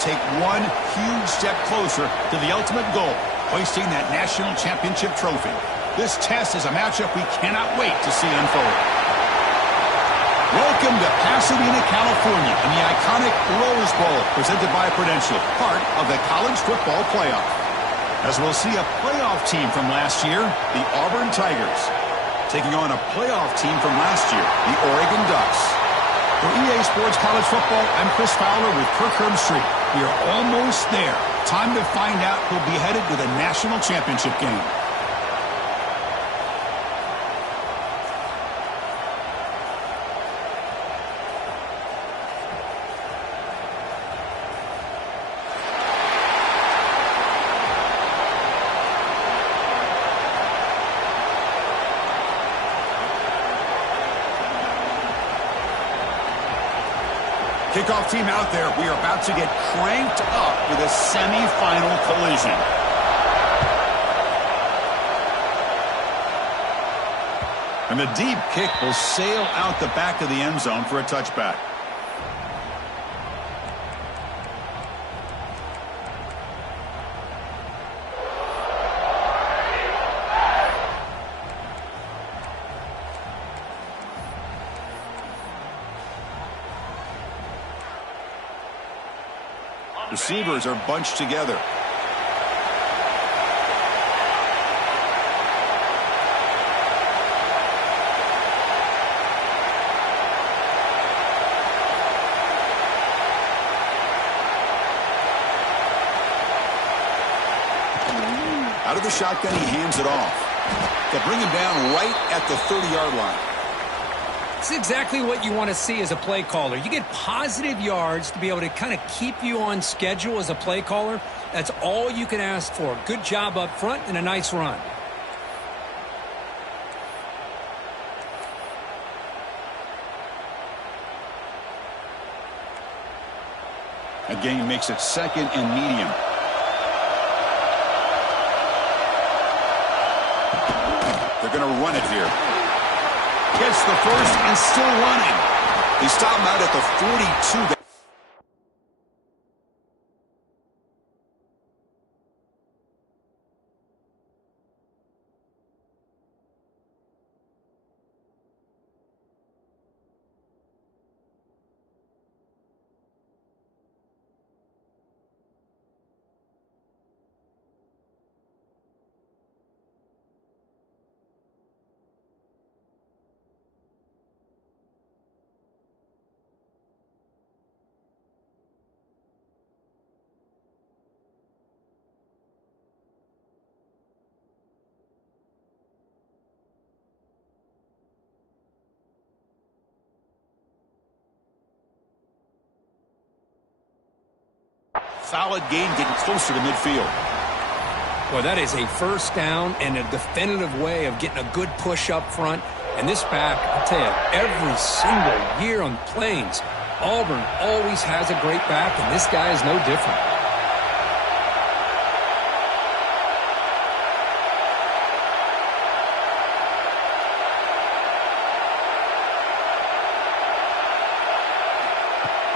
take one huge step closer to the ultimate goal, hoisting that national championship trophy. This test is a matchup we cannot wait to see unfold. Welcome to Pasadena, California, in the iconic Rose Bowl, presented by Prudential, part of the college football playoff. As we'll see a playoff team from last year, the Auburn Tigers, taking on a playoff team from last year, the Oregon Ducks. For EA Sports College Football, I'm Chris Fowler with Kirk Herbstreit. We are almost there. Time to find out who'll be headed to the national championship game. Kickoff team out there. We are about to get cranked up with a semifinal collision. And the deep kick will sail out the back of the end zone for a touchback. Receivers are bunched together. Out of the shotgun, he hands it off. They'll bring him down right at the 30-yard line. It's exactly what you want to see as a play caller. You get positive yards to be able to kind of keep you on schedule as a play caller. That's all you can ask for. Good job up front and a nice run. A gain makes it second and medium. They're going to run it here. Gets the first and still running. They stop him out at the 42. Solid gain, getting closer to midfield. Well, that is a first down and a definitive way of getting a good push up front. And this back, I'll tell you, every single year on Plains, Auburn always has a great back, and this guy is no different.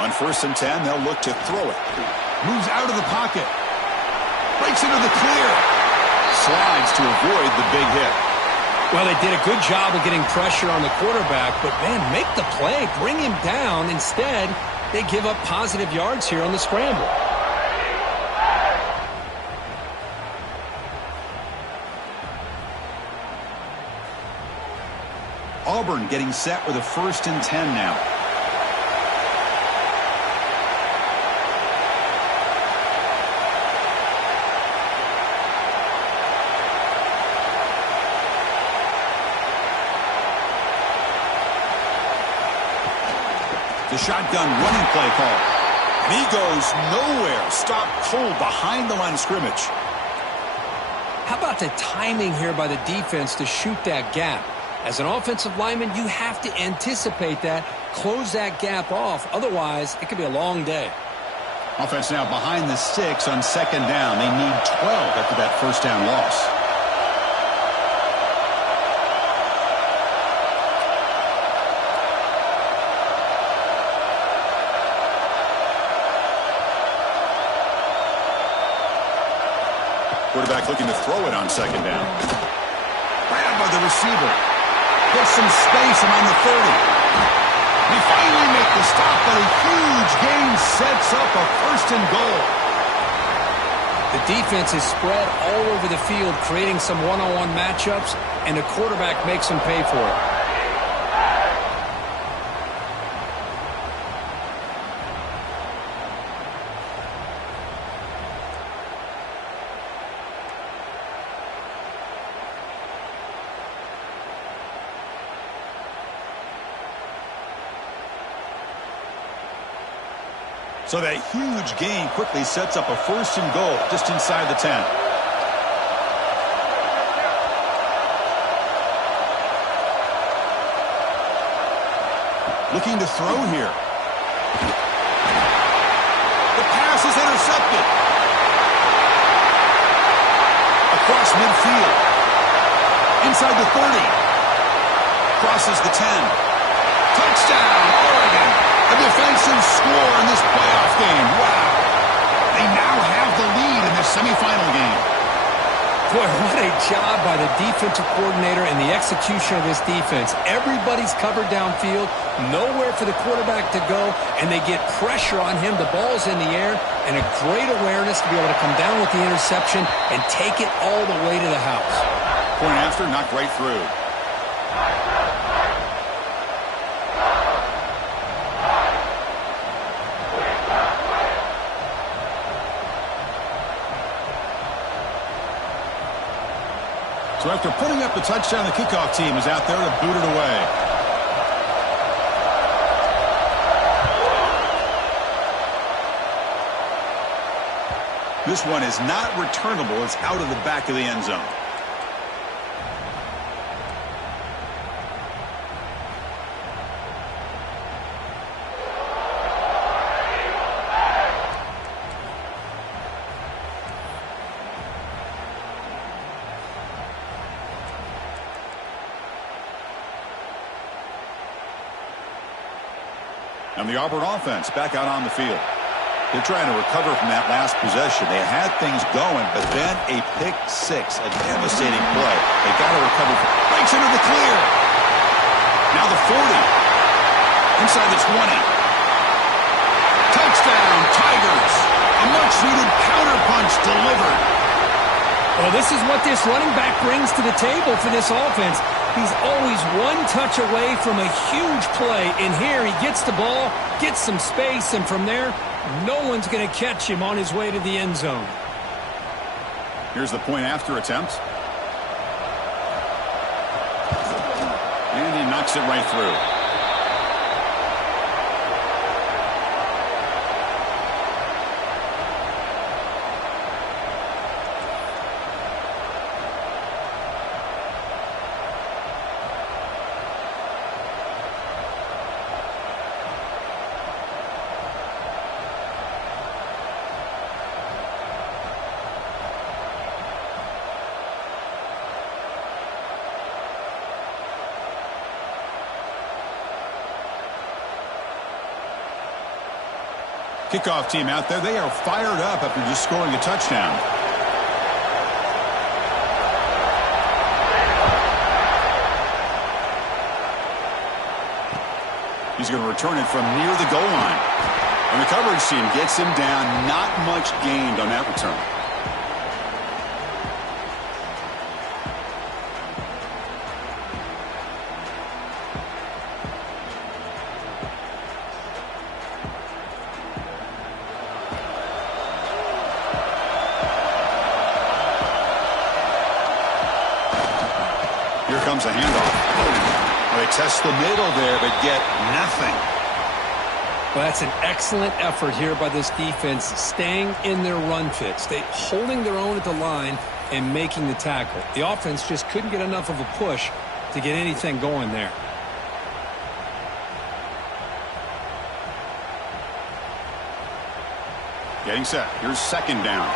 On 1st and 10, they'll look to throw it. Moves out of the pocket. Breaks into the clear. Slides to avoid the big hit. Well, they did a good job of getting pressure on the quarterback, but, man, make the play. Bring him down. Instead, they give up positive yards here on the scramble. Auburn getting set with a 1st and 10 now. The shotgun running play call. And he goes nowhere. Stopped cold behind the line of scrimmage. How about the timing here by the defense to shoot that gap? As an offensive lineman, you have to anticipate that, close that gap off. Otherwise, it could be a long day. Offense now behind the sticks on 2nd down. They need 12 after that 1st down loss. Quarterback looking to throw it on second down. Grabbed by the receiver. Gets some space around the 30. They finally make the stop, but a huge gain sets up a first and goal. The defense is spread all over the field, creating some one-on-one matchups, and the quarterback makes them pay for it. So that huge gain quickly sets up a first and goal just inside the 10. Looking to throw here. The pass is intercepted. Across midfield. Inside the 30. Crosses the 10. Touchdown, Oregon. A defensive score in this playoff game. Wow. They now have the lead in this semifinal game. Boy, what a job by the defensive coordinator and the execution of this defense. Everybody's covered downfield, nowhere for the quarterback to go, and they get pressure on him. The ball's in the air, and a great awareness to be able to come down with the interception and take it all the way to the house. Point after, knocked right through. So after putting up the touchdown, the kickoff team is out there to boot it away. This one is not returnable. It's out of the back of the end zone. And the Auburn offense back out on the field. They're trying to recover from that last possession. They had things going, but then a pick six, a devastating play. They got to recover. Breaks into the clear. Now the 40. Inside the 20. Touchdown, Tigers. A much-needed counterpunch delivered. Well, this is what this running back brings to the table for this offense. He's always one touch away from a huge play. And here he gets the ball, gets some space, and from there, no one's going to catch him on his way to the end zone. Here's the point after attempt. And he knocks it right through. Kickoff team out there, they are fired up after just scoring a touchdown. He's going to return it from near the goal line. And the coverage team gets him down. Not much gained on that return. Here comes a handoff. Well, they test the middle there, but get nothing. Well, that's an excellent effort here by this defense, staying in their run fits. They holding their own at the line and making the tackle. The offense just couldn't get enough of a push to get anything going there. Getting set. Here's second down.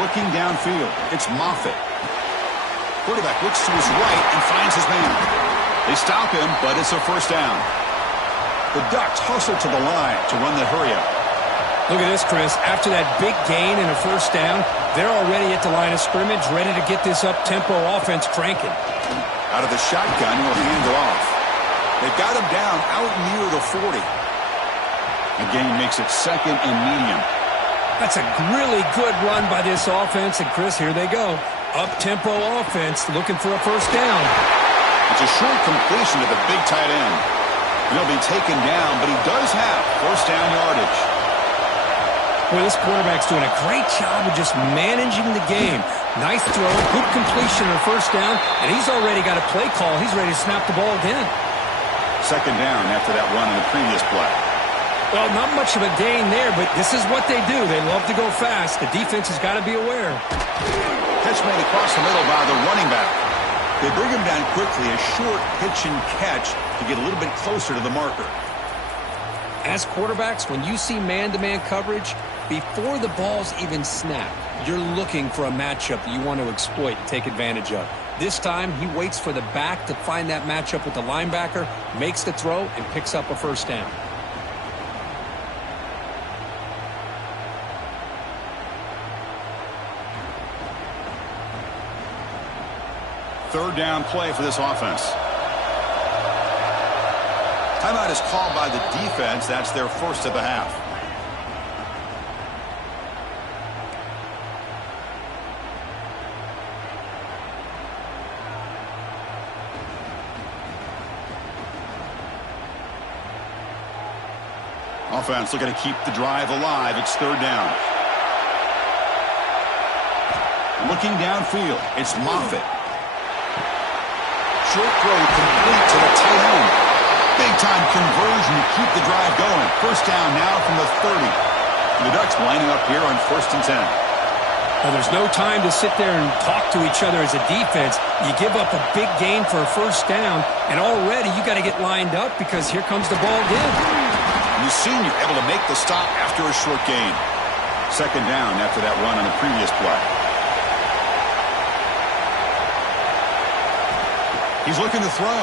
Looking downfield. It's Moffitt. Quarterback looks to his right and finds his man. They stop him, but it's a first down. The Ducks hustle to the line to run the hurry-up. Look at this, Chris. After that big gain and a first down, they're already at the line of scrimmage, ready to get this up-tempo offense cranking. Out of the shotgun, he'll hand it off. They've got him down out near the 40. The gain makes it second and medium. That's a really good run by this offense. And, Chris, here they go. Up-tempo offense looking for a first down. It's a short completion to the big tight end. He'll be taken down, but he does have first down yardage. Boy, this quarterback's doing a great job of just managing the game. Nice throw, good completion on first down, and he's already got a play call. He's ready to snap the ball again. Second down after that run in the previous play. Well, not much of a gain there, but this is what they do. They love to go fast. The defense has got to be aware. Catch made across the middle by the running back. They bring him down quickly, a short pitch and catch to get a little bit closer to the marker. As quarterbacks, when you see man-to-man coverage, before the ball's even snapped, you're looking for a matchup you want to exploit and take advantage of. This time, he waits for the back to find that matchup with the linebacker, makes the throw, and picks up a first down. Third down play for this offense. Timeout is called by the defense. That's their first of the half. Offense looking to keep the drive alive. It's third down. Looking downfield, it's Moffitt. Short throw complete to the tight end. Big-time conversion to keep the drive going. First down now from the 30. And the Ducks lining up here on 1st and 10. Well, there's no time to sit there and talk to each other as a defense. You give up a big gain for a first down, and already you got to get lined up because here comes the ball again. And the senior able to make the stop after a short gain. Second down after that run on the previous play. He's looking to throw.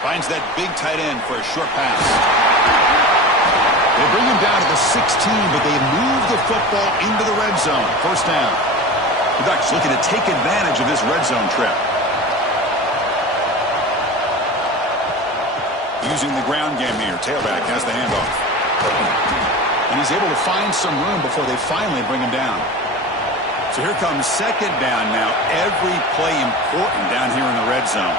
Finds that big tight end for a short pass. They bring him down to the 16, but they move the football into the red zone. First down. The Ducks looking to take advantage of this red zone trip. Using the ground game here. Tailback has the handoff. And he's able to find some room before they finally bring him down. So here comes second down now. Every play important down here in the red zone.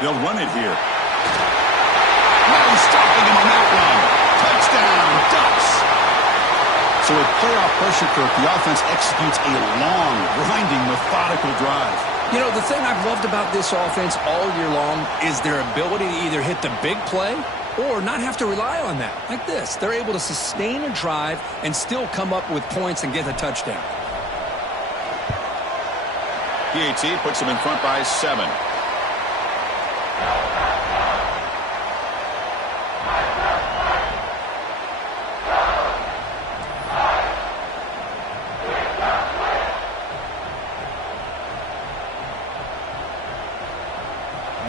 They'll run it here. No stopping him on that one. Touchdown, Ducks. So with playoff pressure, Kirk, the offense executes a long, grinding, methodical drive. You know, the thing I've loved about this offense all year long is their ability to either hit the big play or not have to rely on that. Like this. They're able to sustain a drive and still come up with points and get a touchdown. PAT puts them in front by 7.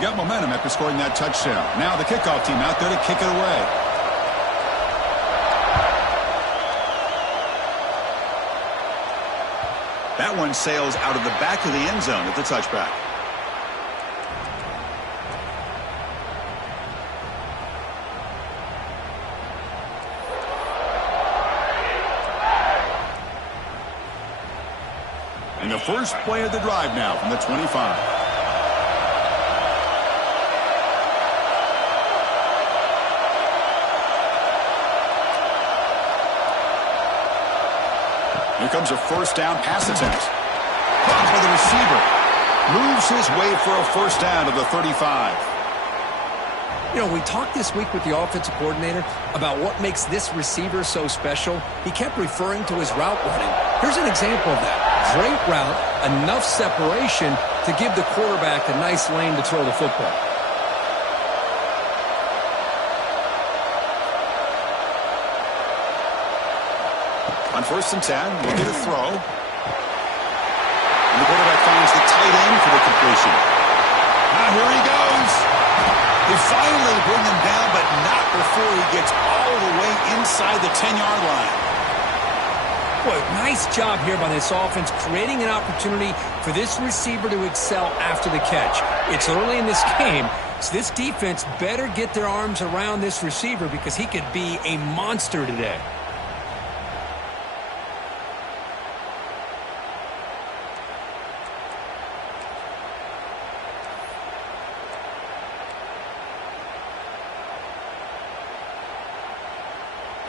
Got momentum after scoring that touchdown. Now the kickoff team out there to kick it away. That one sails out of the back of the end zone at the touchback. And the first play of the drive now from the 25. Here comes a first down pass attempt. Caught by the receiver. Moves his way for a first down to the 35. You know, we talked this week with the offensive coordinator about what makes this receiver so special. He kept referring to his route running. Here's an example of that. Great route, enough separation to give the quarterback a nice lane to throw the football. On 1st and 10, we'll get a throw. And the quarterback finds the tight end for the completion. Now here he goes. They finally bring him down, but not before he gets all the way inside the 10-yard line. Boy, nice job here by this offense, creating an opportunity for this receiver to excel after the catch. It's early in this game, so this defense better get their arms around this receiver because he could be a monster today.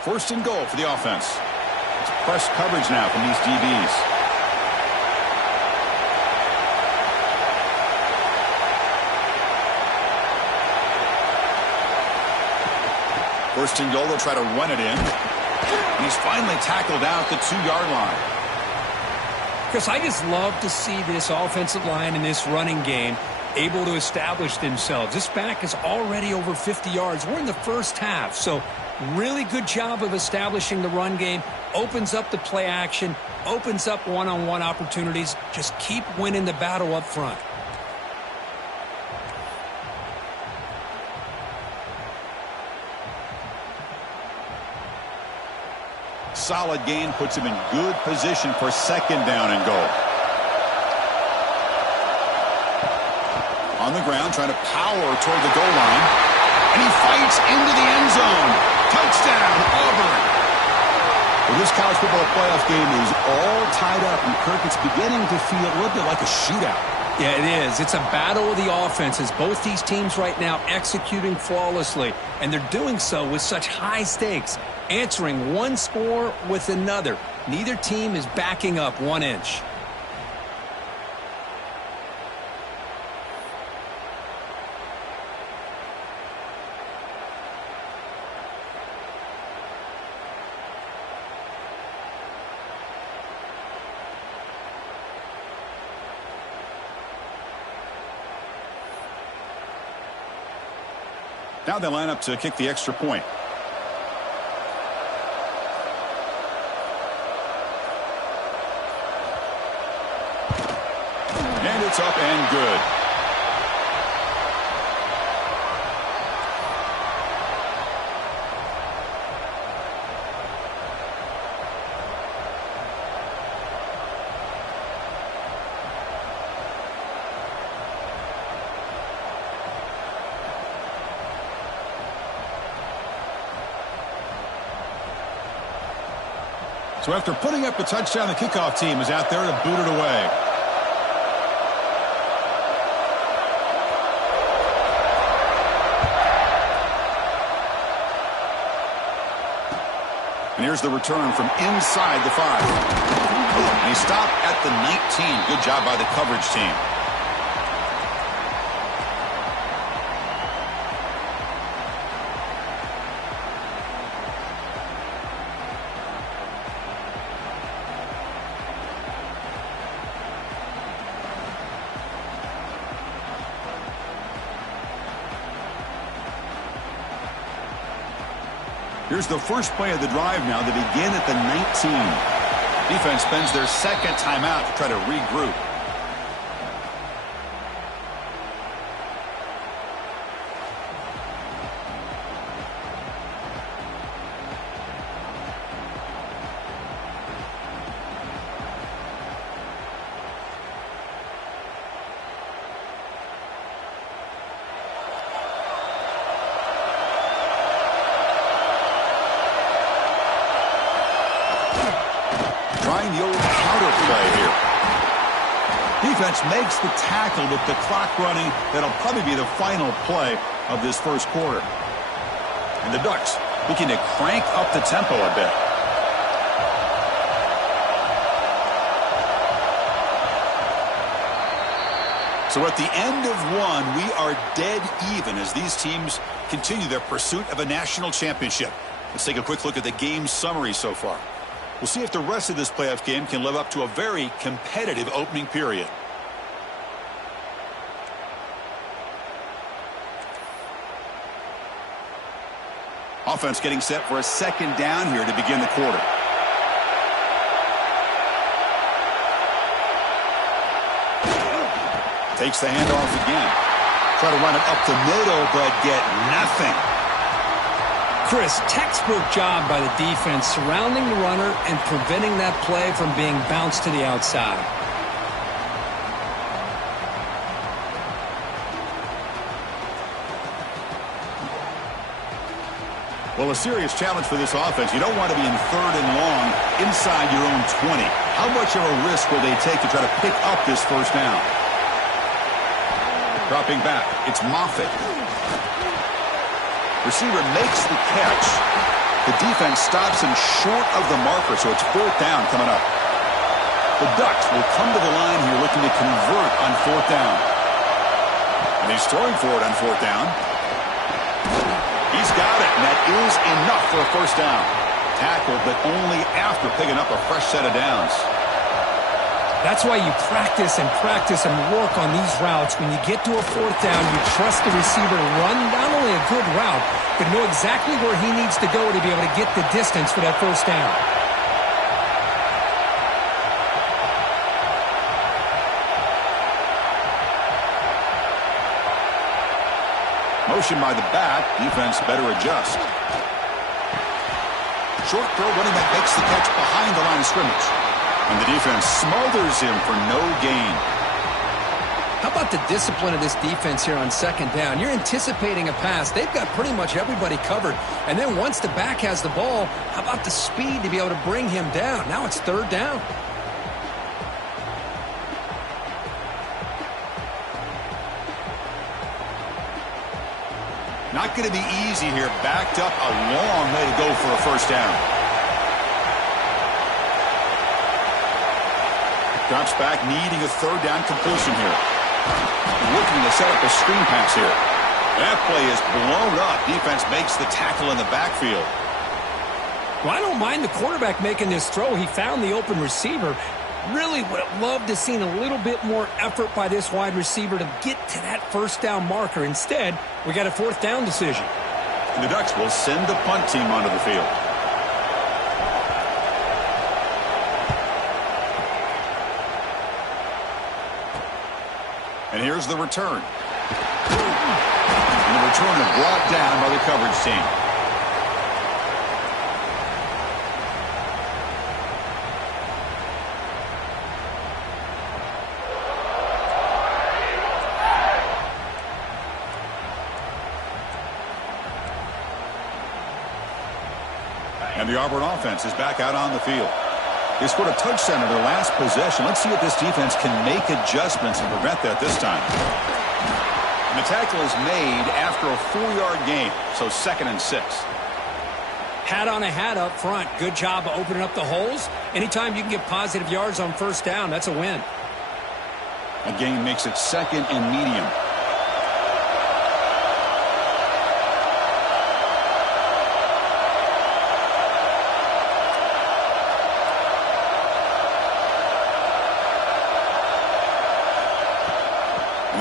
First and goal for the offense. It's press coverage now from these DBs. First and goal, they'll try to run it in. And he's finally tackled out the 2-yard line. Chris, I just love to see this offensive line in this running game able to establish themselves. This back is already over 50 yards. We're in the first half, so really good job of establishing the run game. Opens up the play action, opens up one-on-one opportunities. Just keep winning the battle up front. Solid gain puts him in good position for second down and goal. On the ground, trying to power toward the goal line. And he fights into the end zone. Touchdown, Auburn. Well, this college football playoff game is all tied up, and Kirk, it's beginning to feel a little bit like a shootout. Yeah, it is. It's a battle of the offenses. Both these teams right now executing flawlessly, and they're doing so with such high stakes, answering one score with another. Neither team is backing up 1 inch. Now they line up to kick the extra point. And it's up and good. So after putting up the touchdown, the kickoff team is out there to boot it away. And here's the return from inside the 5. And he stopped at the 19. Good job by the coverage team. Here's the first play of the drive now. They begin at the 19. Defense spends their second timeout to try to regroup. Trying the old counter play here. Defense makes the tackle with the clock running. That'll probably be the final play of this first quarter. And the Ducks looking to crank up the tempo a bit. So at the end of one, we are dead even as these teams continue their pursuit of a national championship. Let's take a quick look at the game summary so far. We'll see if the rest of this playoff game can live up to a very competitive opening period. Offense getting set for a second down here to begin the quarter. Takes the handoff again. Try to run it up the middle, but get nothing. Chris, textbook job by the defense surrounding the runner and preventing that play from being bounced to the outside. Well, a serious challenge for this offense. You don't want to be in 3rd and long inside your own 20. How much of a risk will they take to try to pick up this first down? Dropping back, it's Moffitt. Receiver makes the catch. The defense stops him short of the marker, so it's 4th down coming up. The Ducks will come to the line here looking to convert on 4th down. And he's throwing for it on 4th down. He's got it, and that is enough for a first down. Tackled, but only after picking up a fresh set of downs. That's why you practice and work on these routes. When you get to a 4th down, you trust the receiver to run not only a good route, but know exactly where he needs to go to be able to get the distance for that first down. Motion by the back. Defense better adjust. Short throw, running back makes the catch behind the line of scrimmage. And the defense smothers him for no gain. How about the discipline of this defense here on 2nd down? You're anticipating a pass. They've got pretty much everybody covered. And then once the back has the ball, how about the speed to be able to bring him down? Now it's 3rd down. Not going to be easy here. Backed up a long way to go for a first down. Drops back, needing a 3rd down completion here. Looking to set up a screen pass here. That play is blown up. Defense makes the tackle in the backfield. Well, I don't mind the quarterback making this throw. He found the open receiver. Really would have loved to seen a little bit more effort by this wide receiver to get to that first down marker. Instead, we got a 4th down decision. And the Ducks will send the punt team onto the field. And here's the return. And the returner brought down by the coverage team. And the Auburn offense is back out on the field. They scored a touchdown in their last possession. Let's see if this defense can make adjustments and prevent that this time. And the tackle is made after a 4-yard gain, so 2nd and 6. Hat on a hat up front. Good job of opening up the holes. Anytime you can get positive yards on first down, that's a win. A gain makes it 2nd and medium.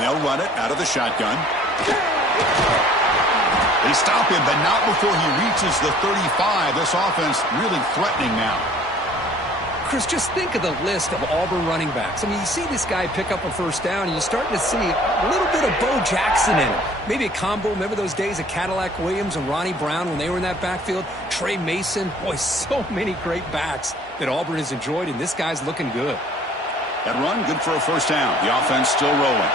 They'll run it out of the shotgun. They stop him, but not before he reaches the 35. This offense really threatening now. Chris, just think of the list of Auburn running backs. I mean, you see this guy pick up a first down, and you're starting to see a little bit of Bo Jackson in it. Maybe a combo. Remember those days of Cadillac Williams and Ronnie Brown when they were in that backfield? Trey Mason. Boy, so many great backs that Auburn has enjoyed, and this guy's looking good. That run, good for a first down. The offense still rolling.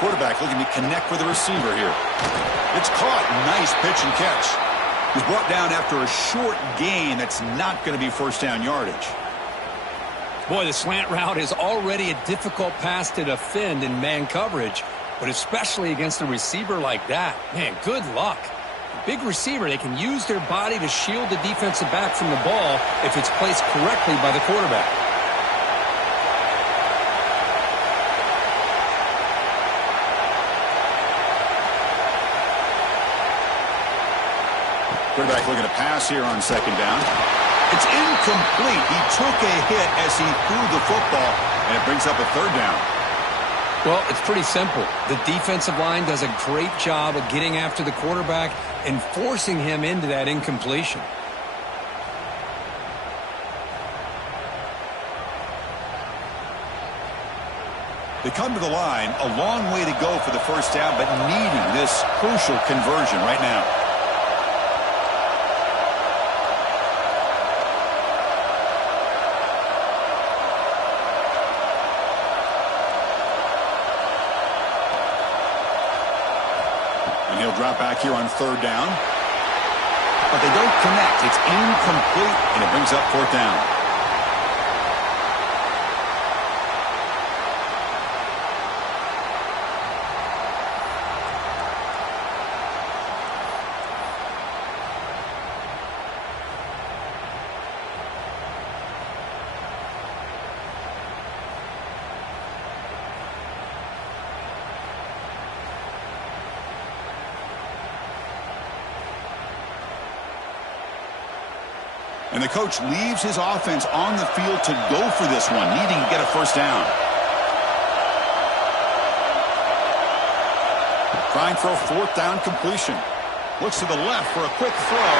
Quarterback looking to connect with the receiver here. It's caught. Nice pitch and catch. He's brought down after a short gain that's not going to be first down yardage. Boy, the slant route is already a difficult pass to defend in man coverage, but especially against a receiver like that. Man, good luck. Big receiver, they can use their body to shield the defensive back from the ball if it's placed correctly by the quarterback. Quarterback looking to pass here on 2nd down. It's incomplete. He took a hit as he threw the football, and it brings up a 3rd down. Well, it's pretty simple. The defensive line does a great job of getting after the quarterback and forcing him into that incompletion. They come to the line, a long way to go for the first down, but needing this crucial conversion right now. And he'll drop back here on third down. But they don't connect. It's incomplete, and it brings up fourth down. And the coach leaves his offense on the field to go for this one, needing to get a first down. Trying for a fourth down completion. Looks to the left for a quick throw.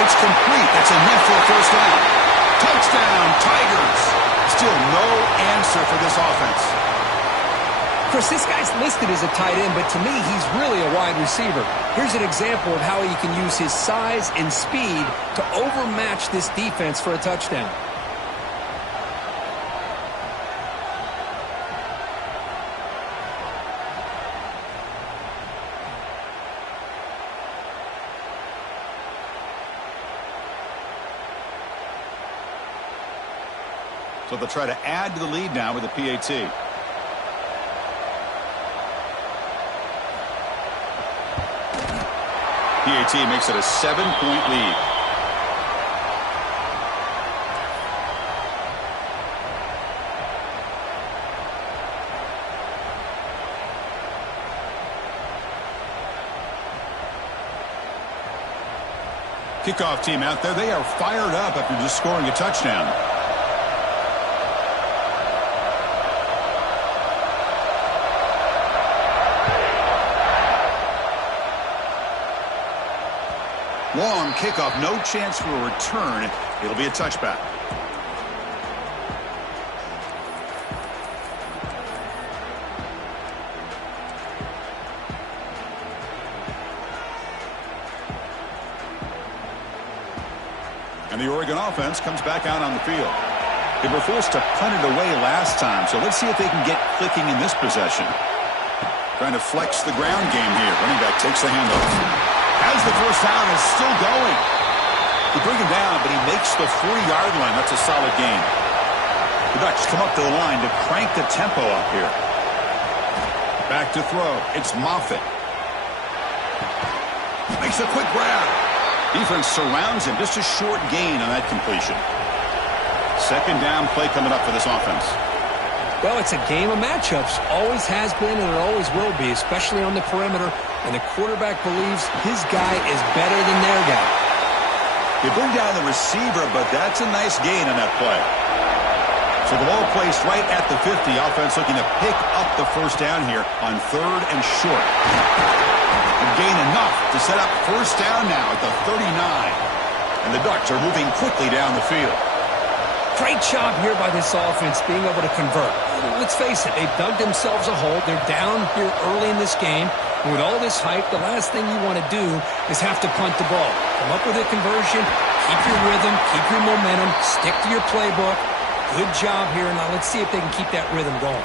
It's complete. That's enough for a first down. Touchdown, Tigers. Still no answer for this offense. Chris, this guy's listed as a tight end, but to me, he's really a wide receiver. Here's an example of how he can use his size and speed to overmatch this defense for a touchdown. So they'll try to add to the lead now with a PAT. PAT makes it a 7-point lead. Kickoff team out there. They are fired up after just scoring a touchdown. Long kickoff, no chance for a return. It'll be a touchback. And the Oregon offense comes back out on the field. They were forced to punt it away last time, so let's see if they can get clicking in this possession. Trying to flex the ground game here. Running back takes the handoff. As the first down is still going. They bring him down, but he makes the 40-yard line. That's a solid gain. The Ducks come up to the line to crank the tempo up here. Back to throw. It's Moffitt. Makes a quick grab. Defense surrounds him. Just a short gain on that completion. Second down play coming up for this offense. Well, it's a game of matchups. Always has been and it always will be, especially on the perimeter. And the quarterback believes his guy is better than their guy. They bring down the receiver, but that's a nice gain on that play. So the ball placed right at the 50. Offense looking to pick up the first down here on third and short. And gain enough to set up first down now at the 39. And the Ducks are moving quickly down the field. Great job here by this offense being able to convert. Let's face it, they've dug themselves a hole. They're down here early in this game. And with all this hype, the last thing you want to do is have to punt the ball. Come up with a conversion, keep your rhythm, keep your momentum, stick to your playbook. Good job here. Now let's see if they can keep that rhythm going.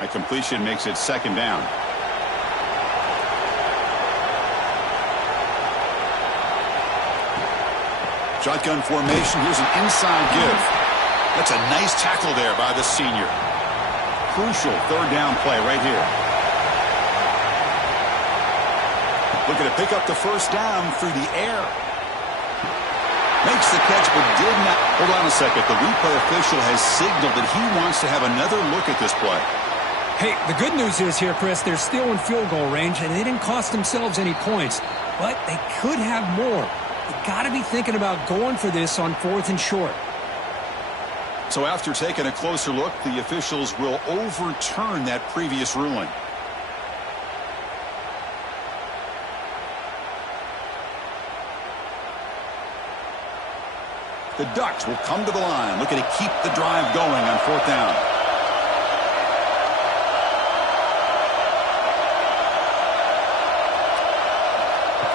A completion makes it second down. Shotgun formation. Here's an inside give. That's a nice tackle there by the senior. Crucial third down play right here. Looking to pick up the first down through the air. Makes the catch, but did not. Hold on a second. The replay official has signaled that he wants to have another look at this play. Hey, the good news is here, Chris, they're still in field goal range, and they didn't cost themselves any points. But they could have more. You got to be thinking about going for this on 4th and short. So after taking a closer look, the officials will overturn that previous ruling. The Ducks will come to the line, looking to keep the drive going on 4th down.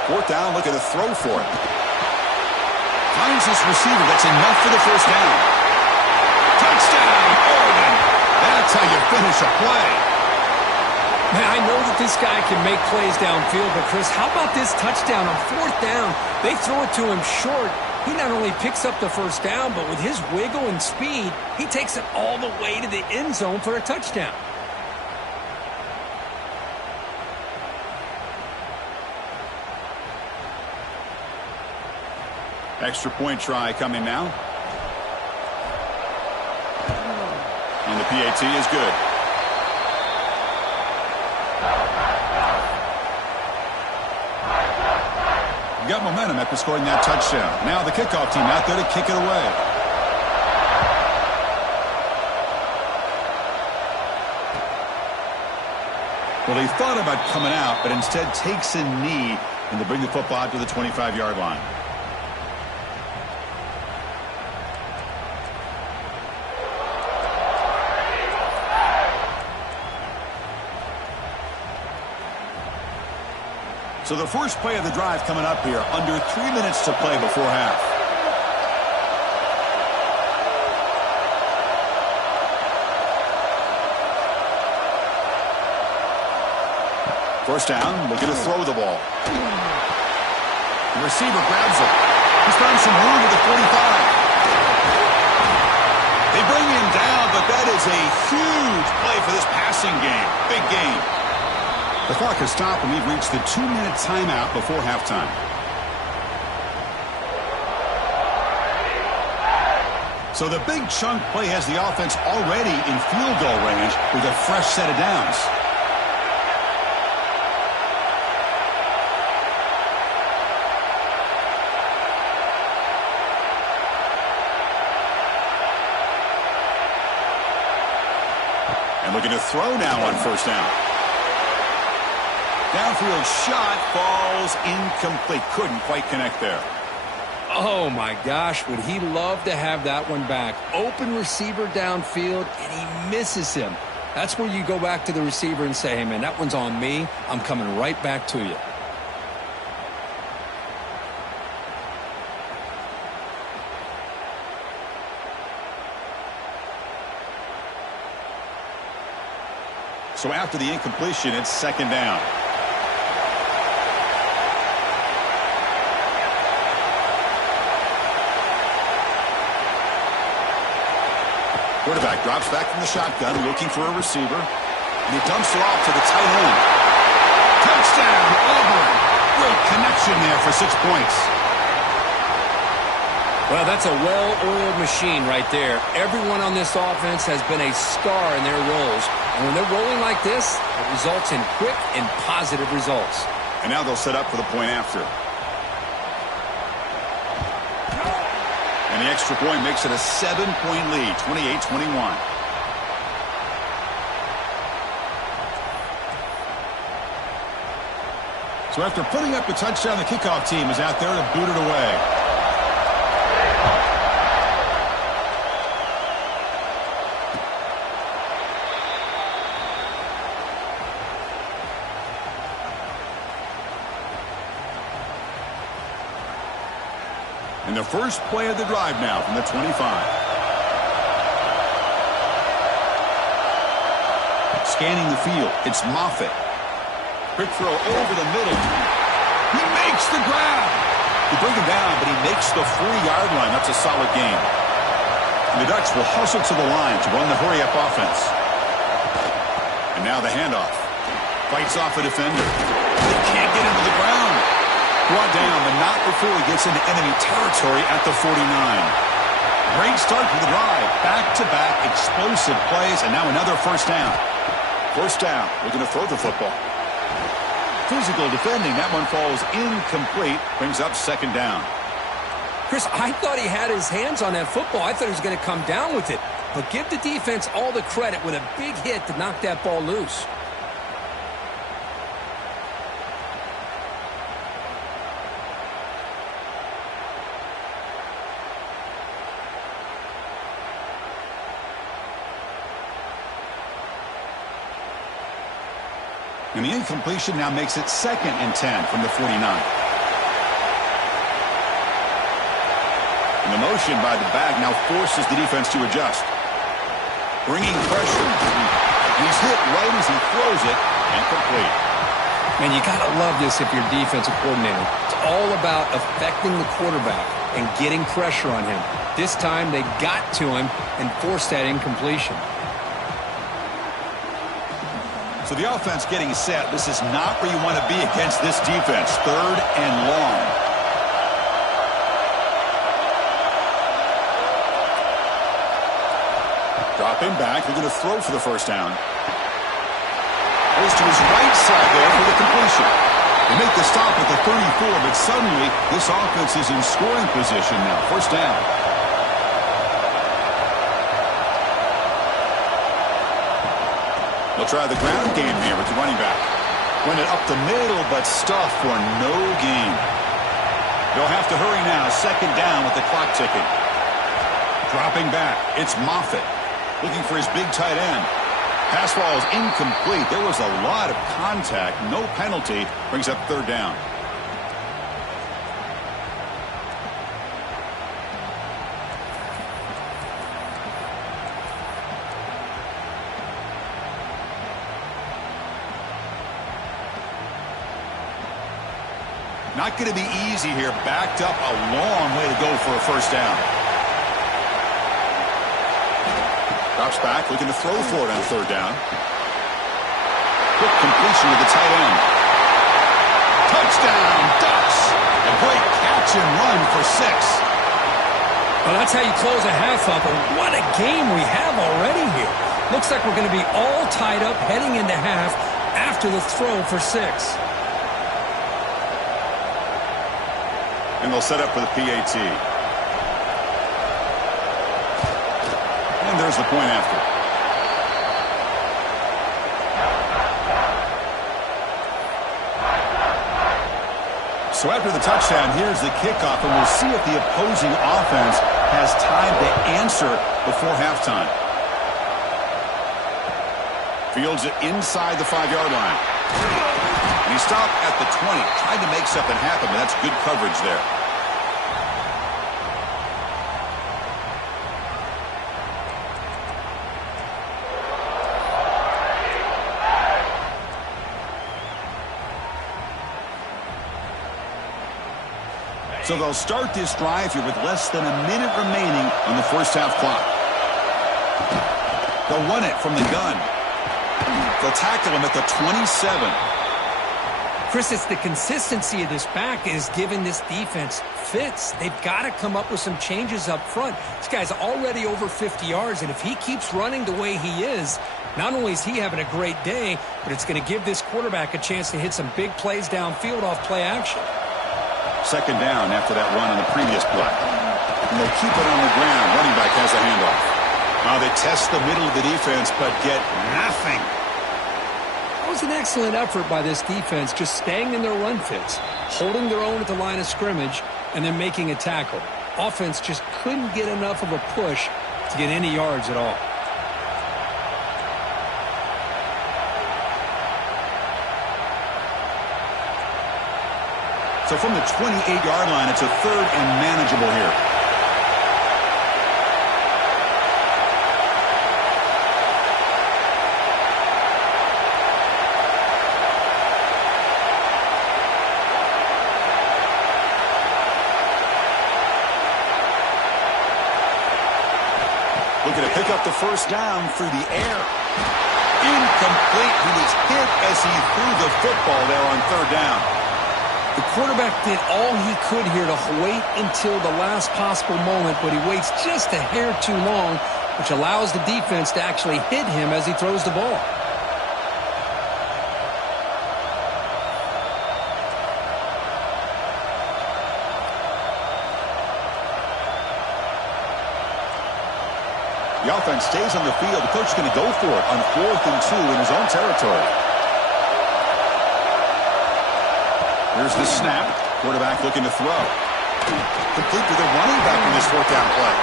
Fourth down, looking to throw for it. Finds this receiver. That's enough for the first down. Touchdown, Oregon. That's how you finish a play. Man, I know that this guy can make plays downfield, but Chris, how about this touchdown on 4th down? They throw it to him short. He not only picks up the first down, but with his wiggle and speed, he takes it all the way to the end zone for a touchdown. Extra point try coming now. And the PAT is good. Got momentum after scoring that touchdown. Now the kickoff team out there to kick it away. Well, he thought about coming out, but instead takes a knee and to bring the football out to the 25-yard line. So the first play of the drive coming up here, under 3 minutes to play before half. First down, looking to throw the ball. The receiver grabs it. He's found some room at the 45. They bring him down, but that is a huge play for this passing game. Big game. The clock has stopped, and we've reached the 2-minute timeout before halftime. So the big chunk play has the offense already in field goal range with a fresh set of downs. And looking to throw now on first down. Downfield shot falls incomplete. Couldn't quite connect there. Oh, my gosh, would he love to have that one back. Open receiver downfield, and he misses him. That's where you go back to the receiver and say, hey, man, that one's on me. I'm coming right back to you. So after the incompletion, it's second down. Quarterback drops back from the shotgun, looking for a receiver. And he dumps it off to the tight end. Touchdown, Auburn. Great connection there for 6 points. Well, that's a well-oiled machine right there. Everyone on this offense has been a star in their roles. And when they're rolling like this, it results in quick and positive results. And now they'll set up for the point after. And the extra point makes it a 7-point lead, 28-21. So after putting up the touchdown, the kickoff team is out there to boot it away. And the first play of the drive now from the 25. Scanning the field, it's Moffitt. Quick throw over the middle. He makes the grab. They bring him down, but he makes the 4-yard line. That's a solid gain. And the Ducks will hustle to the line to run the hurry-up offense. And now the handoff. Fights off a defender. They can't get into the ground. Brought down, but not before he gets into enemy territory at the 49. Great start for the drive. Back-to-back explosive plays, and now another first down. First down. Looking to throw the football. Physical defending. That one falls incomplete. Brings up second down. Chris, I thought he had his hands on that football. I thought he was going to come down with it. But give the defense all the credit with a big hit to knock that ball loose. And the incompletion now makes it 2nd and 10 from the 49. And the motion by the back now forces the defense to adjust. Bringing pressure. He's hit right as he throws it and complete. Man, you got to love this if you're a defensive coordinator. It's all about affecting the quarterback and getting pressure on him. This time they got to him and forced that incompletion. So the offense getting set. This is not where you want to be against this defense. 3rd and long. Dropping back. They're going to throw for the first down. Goes to his right side there for the completion. They make the stop at the 34, but suddenly this offense is in scoring position now. First down. They'll try the ground game here with the running back. Run it up the middle, but stuff for no gain. They'll have to hurry now. 2nd down with the clock ticking. Dropping back. It's Moffitt looking for his big tight end. Pass ball is incomplete. There was a lot of contact. No penalty. Brings up 3rd down. Not going to be easy here. Backed up a long way to go for a first down. Drops back, looking to throw for it on 3rd down. Quick completion to the tight end. Touchdown, Ducks! A great catch and run for 6. Well, that's how you close a half up. And what a game we have already here. Looks like we're going to be all tied up heading into half after the throw for 6. And they'll set up for the PAT. And there's the point after. So after the touchdown, here's the kickoff, and we'll see if the opposing offense has time to answer before halftime. Fields it inside the 5-yard line. And he stopped at the 20, tried to make something happen, but that's good coverage there. So they'll start this drive here with less than a minute remaining on the first half clock. They'll run it from the gun. They'll tackle him at the 27. Chris, it's the consistency of this back is giving this defense fits. They've got to come up with some changes up front. This guy's already over 50 yards, and if he keeps running the way he is, not only is he having a great day, but it's going to give this quarterback a chance to hit some big plays downfield off play action. 2nd down after that run on the previous play. And they'll keep it on the ground. Running back has a handoff. They test the middle of the defense, but get nothing. That was an excellent effort by this defense, just staying in their run fits, holding their own at the line of scrimmage, and then making a tackle. Offense just couldn't get enough of a push to get any yards at all. So from the 28-yard line, it's a 3rd and manageable here. Looking to pick up the first down through the air. Incomplete. He was hit as he threw the football there on 3rd down. The quarterback did all he could here to wait until the last possible moment, but he waits just a hair too long, which allows the defense to actually hit him as he throws the ball. The offense stays on the field. The coach is going to go for it on 4th and 2 in his own territory. Here's the snap. Quarterback looking to throw. Complete to the running back in this 4th down play.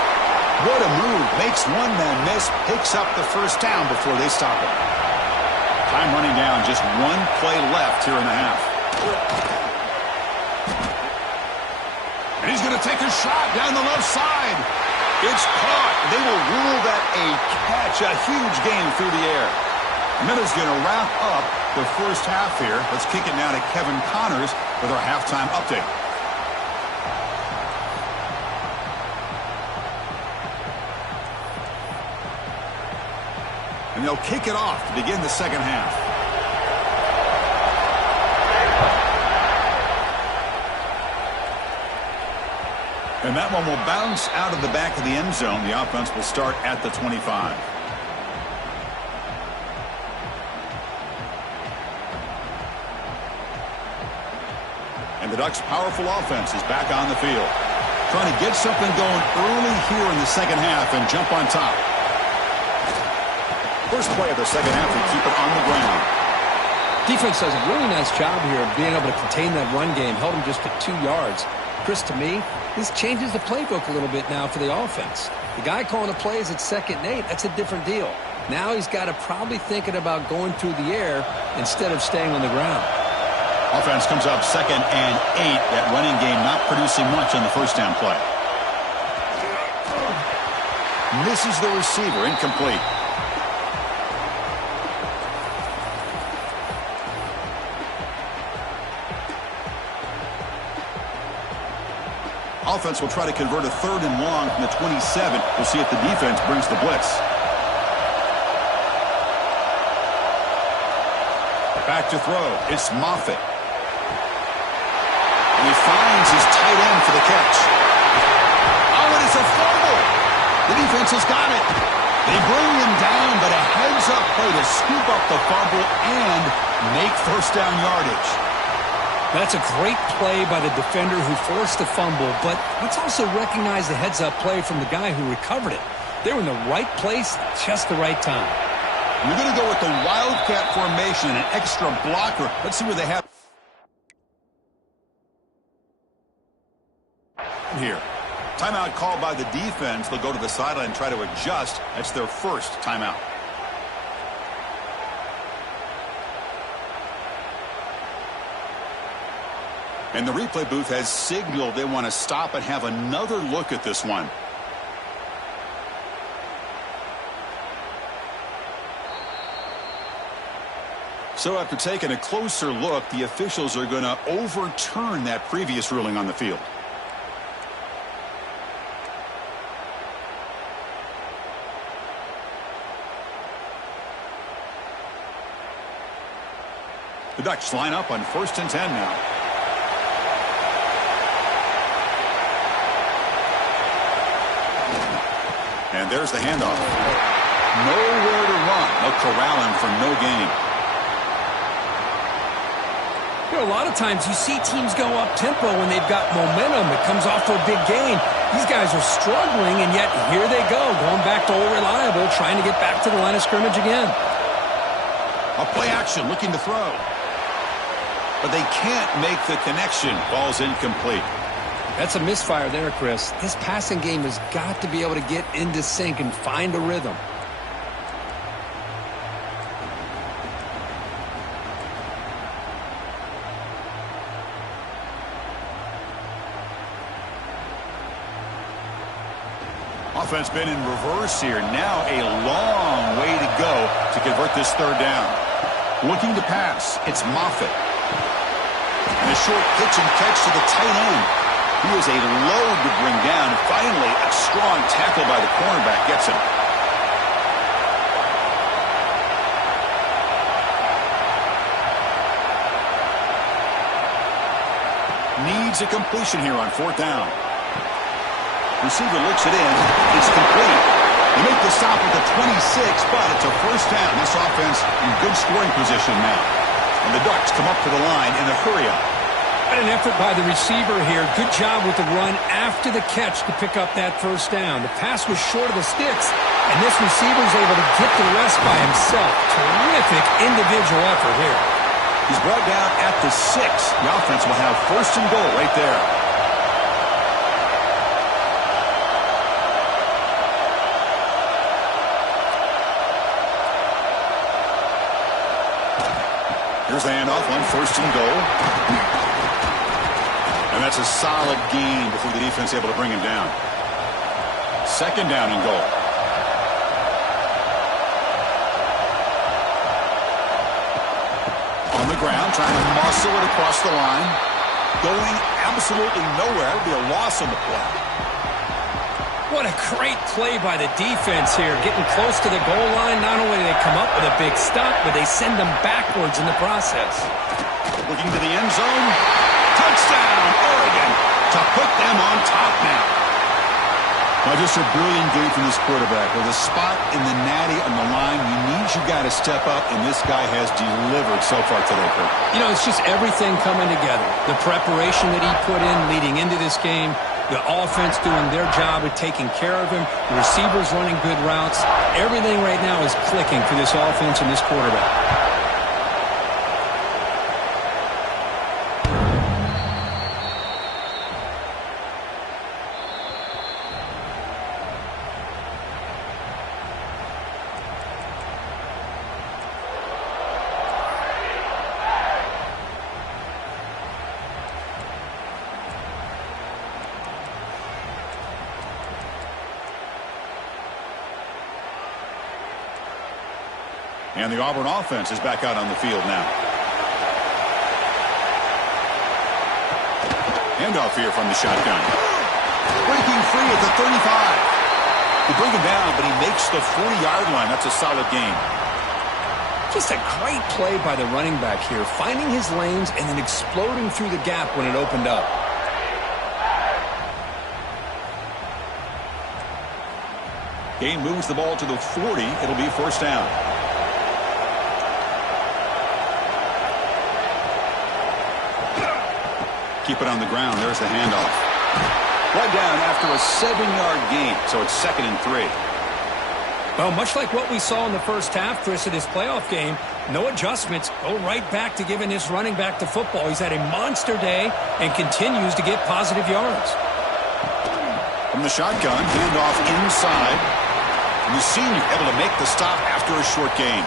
What a move. Makes one man miss. Picks up the first down before they stop it. Time running down. Just one play left here in the half. And he's going to take a shot down the left side. It's caught. They will rule that a catch. A huge gain through the air. Miller's going to wrap up the first half here. Let's kick it now to Kevin Connors with our halftime update. And they'll kick it off to begin the second half. And that one will bounce out of the back of the end zone. The offense will start at the 25. And the Ducks' powerful offense is back on the field. Trying to get something going early here in the second half and jump on top. First play of the second half, they keep it on the ground. Defense does a really nice job here of being able to contain that run game. Held him just at 2 yards. Chris, to me, this changes the playbook a little bit now for the offense. The guy calling the plays at 2nd and 8, that's a different deal. Now he's got to probably thinking about going through the air instead of staying on the ground. Offense comes up 2nd and 8. That running game not producing much on the first down play. Misses the receiver, incomplete. Offense will try to convert a 3rd and long from the 27. We'll see if the defense brings the blitz. Back to throw. It's Moffitt. And he finds his tight end for the catch. Oh, and it's a fumble. The defense has got it. They bring him down, but a heads-up play to scoop up the fumble and make first down yardage. That's a great play by the defender who forced the fumble, but let's also recognize the heads-up play from the guy who recovered it. They were in the right place at just the right time. You're going to go with the Wildcat formation and an extra blocker. Let's see where they have here. Timeout called by the defense. They'll go to the sideline and try to adjust. That's their first timeout. And the replay booth has signaled they want to stop and have another look at this one. So after taking a closer look, the officials are going to overturn that previous ruling on the field. The Ducks line up on 1st and 10 now. And there's the handoff. Nowhere to run. They'll corral him for no gain. You know, a lot of times you see teams go up-tempo when they've got momentum. It comes off for a big gain. These guys are struggling, and yet here they go, going back to old reliable, trying to get back to the line of scrimmage again. A play action, looking to throw. But they can't make the connection. Ball's incomplete. That's a misfire there, Chris. This passing game has got to be able to get into sync and find a rhythm. Offense been in reverse here. Now a long way to go to convert this 3rd down. Looking to pass. It's Moffitt. And a short pitch and catch to the tight end. He was a load to bring down. Finally, a strong tackle by the cornerback gets him. Needs a completion here on 4th down. Receiver looks it in. It's complete. They make the stop at the 26, but it's a first down. This offense in good scoring position now. And the Ducks come up to the line in a hurry-up. What an effort by the receiver here. Good job with the run after the catch to pick up that first down. The pass was short of the sticks, and this receiver is able to get the rest by himself. Terrific individual effort here. He's brought down at the 6. The offense will have first and goal right there. Here's the handoff on first and goal. And that's a solid gain before the defense able to bring him down. Second down and goal. On the ground, trying to muscle it across the line. Going absolutely nowhere. It'll be a loss on the play. What a great play by the defense here. Getting close to the goal line, not only do they come up with a big stop, but they send them backwards in the process. Looking to the end zone. Touchdown, Oregon, to put them on top now. Now, just a brilliant game from this quarterback. With a spot in the natty on the line, you got to step up, and this guy has delivered so far today, Kurt. You know, it's just everything coming together. The preparation that he put in leading into this game, the offense doing their job of taking care of him, the receivers running good routes. Everything right now is clicking for this offense and this quarterback. And the Auburn offense is back out on the field now. Handoff here from the shotgun. Breaking free at the 35. They bring him down, but he makes the 40-yard line. That's a solid gain. Just a great play by the running back here, finding his lanes and then exploding through the gap when it opened up. Gain moves the ball to the 40. It'll be first down. Keep it on the ground. There's the handoff. Right down after a 7-yard gain, so it's 2nd and 3. Well, much like what we saw in the first half, Chris, of this playoff game, no adjustments. Go right back to giving this running back the football. He's had a monster day and continues to get positive yards. From the shotgun, handoff inside. And the senior able to make the stop after a short gain.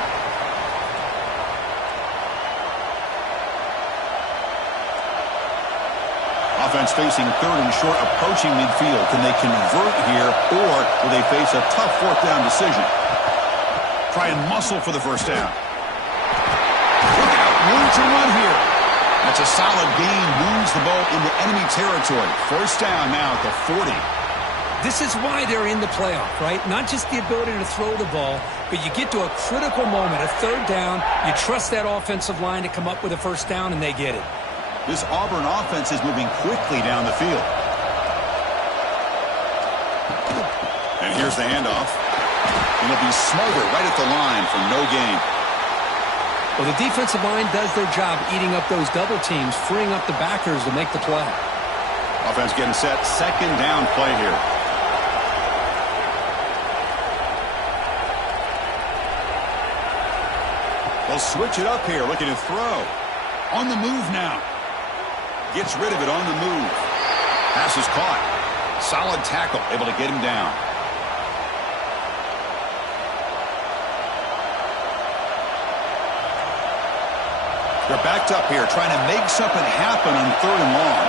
Offense facing 3rd and short, approaching midfield. Can they convert here, or will they face a tough 4th down decision? Try and muscle for the first down. Look out, room to run here. That's a solid gain, moves the ball into enemy territory. First down now at the 40. This is why they're in the playoff, right? Not just the ability to throw the ball, but you get to a critical moment, a 3rd down. You trust that offensive line to come up with a first down, and they get it. This Auburn offense is moving quickly down the field. And here's the handoff. And it'll be Smolder right at the line for no gain. Well, the defensive line does their job eating up those double teams, freeing up the backers to make the play. Offense getting set. 2nd down play here. They'll switch it up here, looking to throw. On the move now. Gets rid of it on the move. Pass is caught. Solid tackle, able to get him down. They're backed up here, trying to make something happen on 3rd and long.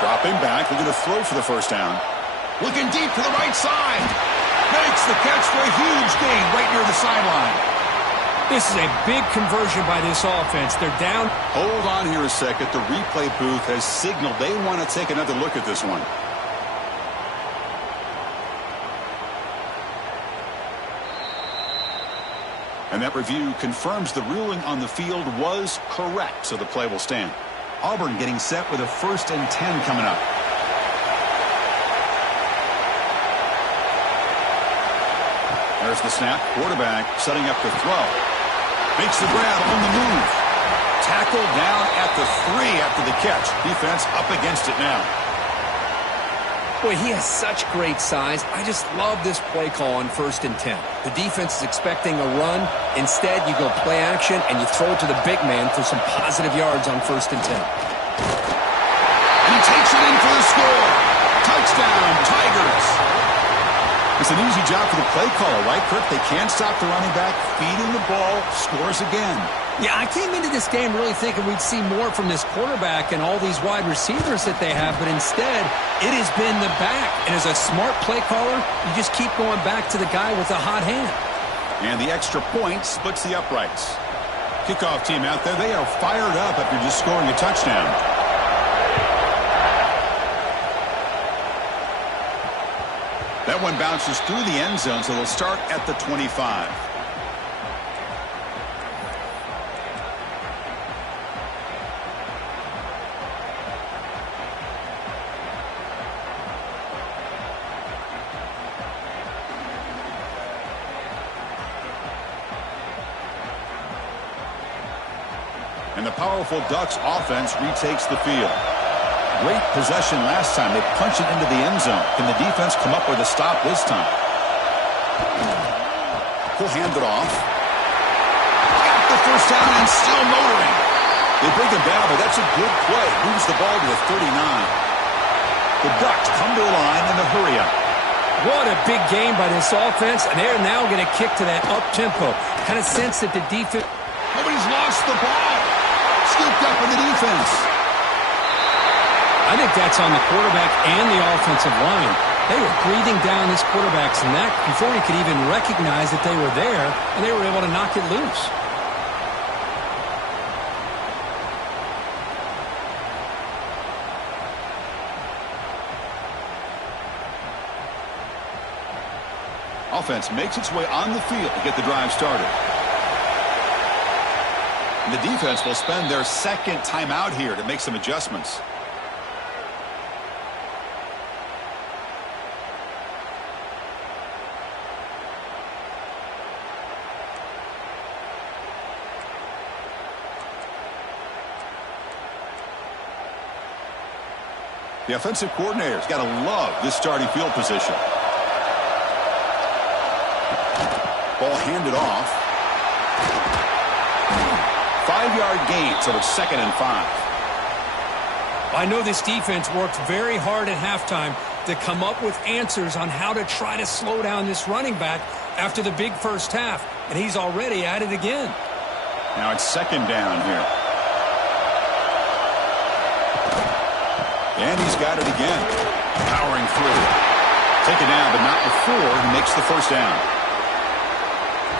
Dropping back, looking to throw for the first down. Looking deep to the right side. Makes the catch for a huge gain right near the sideline. This is a big conversion by this offense. They're down. Hold on here a second. The replay booth has signaled they want to take another look at this one. And that review confirms the ruling on the field was correct, so the play will stand. Auburn getting set with a 1st and 10 coming up. There's the snap. Quarterback setting up to throw. Makes the grab on the move. Tackled down at the 3 after the catch. Defense up against it now. Boy, he has such great size. I just love this play call on 1st and 10. The defense is expecting a run. Instead, you go play action, and you throw it to the big man for some positive yards on 1st and 10. And he takes it in for the score. Touchdown, Tigers. It's an easy job for the play caller, right, Kirk? They can't stop the running back, feeding the ball, scores again. Yeah, I came into this game really thinking we'd see more from this quarterback and all these wide receivers that they have, but instead, it has been the back. And as a smart play caller, you just keep going back to the guy with the hot hand. And the extra point splits the uprights. Kickoff team out there, they are fired up after just scoring a touchdown. That one bounces through the end zone, so they'll start at the 25. And the powerful Ducks offense retakes the field. Great possession last time. They punch it into the end zone. Can the defense come up with a stop this time? He'll hand it off. Got the first down and still motoring. They bring him down, but that's a good play. Moves the ball to the 39. The Ducks come to the line in the hurry up. What a big game by this offense, and they're now going to kick to that up-tempo. Kind of sense that the defense... Nobody's lost the ball. Scooped up in the defense. I think that's on the quarterback and the offensive line. They were breathing down this quarterback's neck before he could even recognize that they were there, and they were able to knock it loose. Offense makes its way on the field to get the drive started. And the defense will spend their second timeout here to make some adjustments. The offensive coordinator's got to love this starting field position. Ball handed off. 5-yard gain, so it's 2nd and 5. I know this defense worked very hard at halftime to come up with answers on how to try to slow down this running back after the big first half, and he's already at it again. Now it's 2nd down here. And he's got it again. Powering through. Taken down, but not before he makes the first down.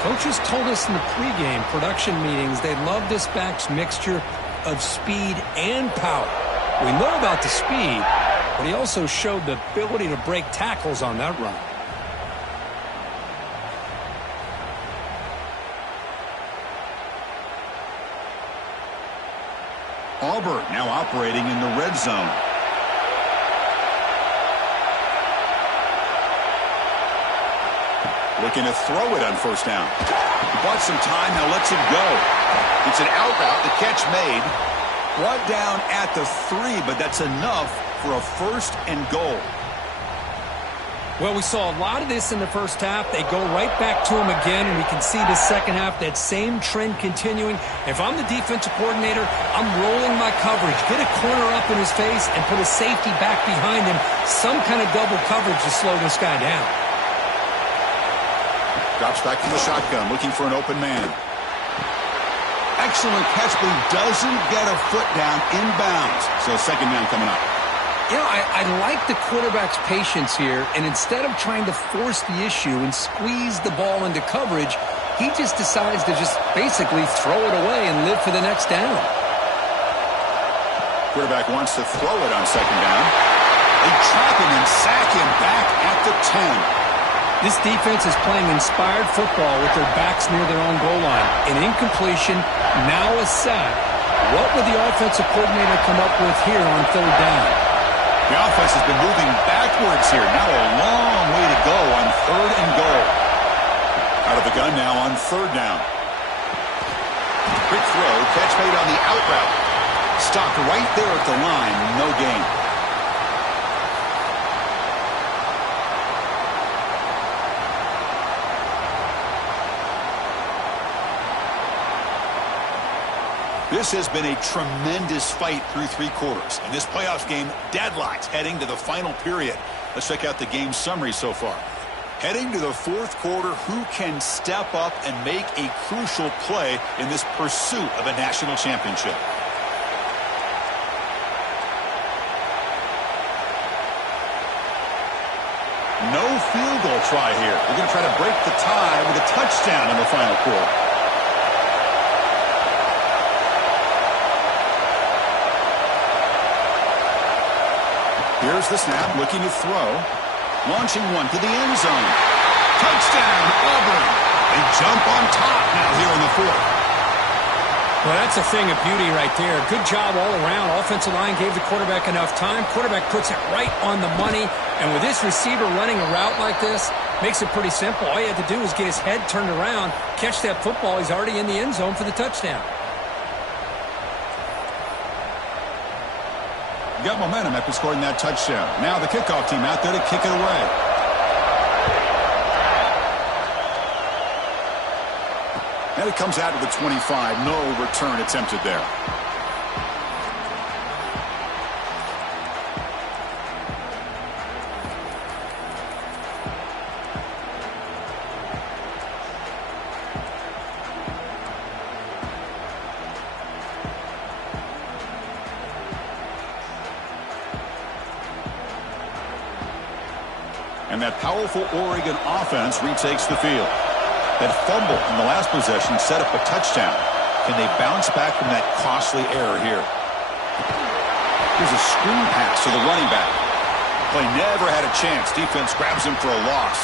Coaches told us in the pregame production meetings they love this back's mixture of speed and power. We know about the speed, but he also showed the ability to break tackles on that run. Auburn now operating in the red zone. Looking to throw it on first down. He bought some time, now lets it go. It's an out route, the catch made. Brought down at the 3, but that's enough for a 1st and goal. Well, we saw a lot of this in the first half. They go right back to him again, and we can see the second half, that same trend continuing. If I'm the defensive coordinator, I'm rolling my coverage. Get a corner up in his face and put a safety back behind him. Some kind of double coverage to slow this guy down. Drops back to the shotgun, looking for an open man. Excellent catch, but he doesn't get a foot down inbounds. So 2nd down coming up. You know, I like the quarterback's patience here, and instead of trying to force the issue and squeeze the ball into coverage, he just decides to just basically throw it away and live for the next down. Quarterback wants to throw it on 2nd down. They trap him and sack him back at the 10. This defense is playing inspired football with their backs near their own goal line. An incompletion, now a sack. What would the offensive coordinator come up with here on 3rd down? The offense has been moving backwards here. Now a long way to go on 3rd and goal. the gun now on 3rd down. Quick throw, catch made on the out route. Stopped right there at the line, no gain. This has been a tremendous fight through 3 quarters. In this playoff game, deadlocked heading to the final period. Let's check out the game summary so far. Heading to the 4th quarter, who can step up and make a crucial play in this pursuit of a national championship? No field goal try here. We're going to try to break the tie with a touchdown in the final quarter. Here's the snap, looking to throw. Launching one to the end zone. Touchdown, Auburn. They jump on top now here in the 4th. Well, that's a thing of beauty right there. Good job all around. Offensive line gave the quarterback enough time. Quarterback puts it right on the money. And with this receiver running a route like this, makes it pretty simple. All you had to do was get his head turned around, catch that football. He's already in the end zone for the touchdown. Got momentum after scoring that touchdown. Now the kickoff team out there to kick it away. And it comes out to the 25. No return attempted there. And that powerful Oregon offense retakes the field. That fumble in the last possession set up a touchdown. Can they bounce back from that costly error here? Here's a screen pass to the running back. Play never had a chance. Defense grabs him for a loss.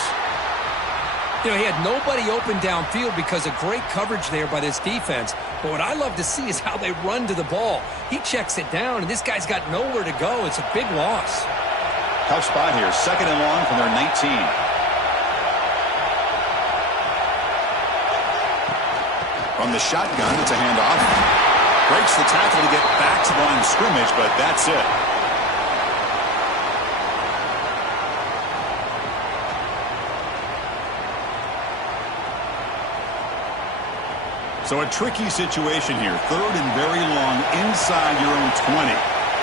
You know, he had nobody open downfield because of great coverage there by this defense. But what I love to see is how they run to the ball. He checks it down, and this guy's got nowhere to go. It's a big loss. Tough spot here. 2nd and long from their 19. From the shotgun, it's a handoff. Breaks the tackle to get back to the line of scrimmage, but that's it. So a tricky situation here. 3rd and very long inside your own 20.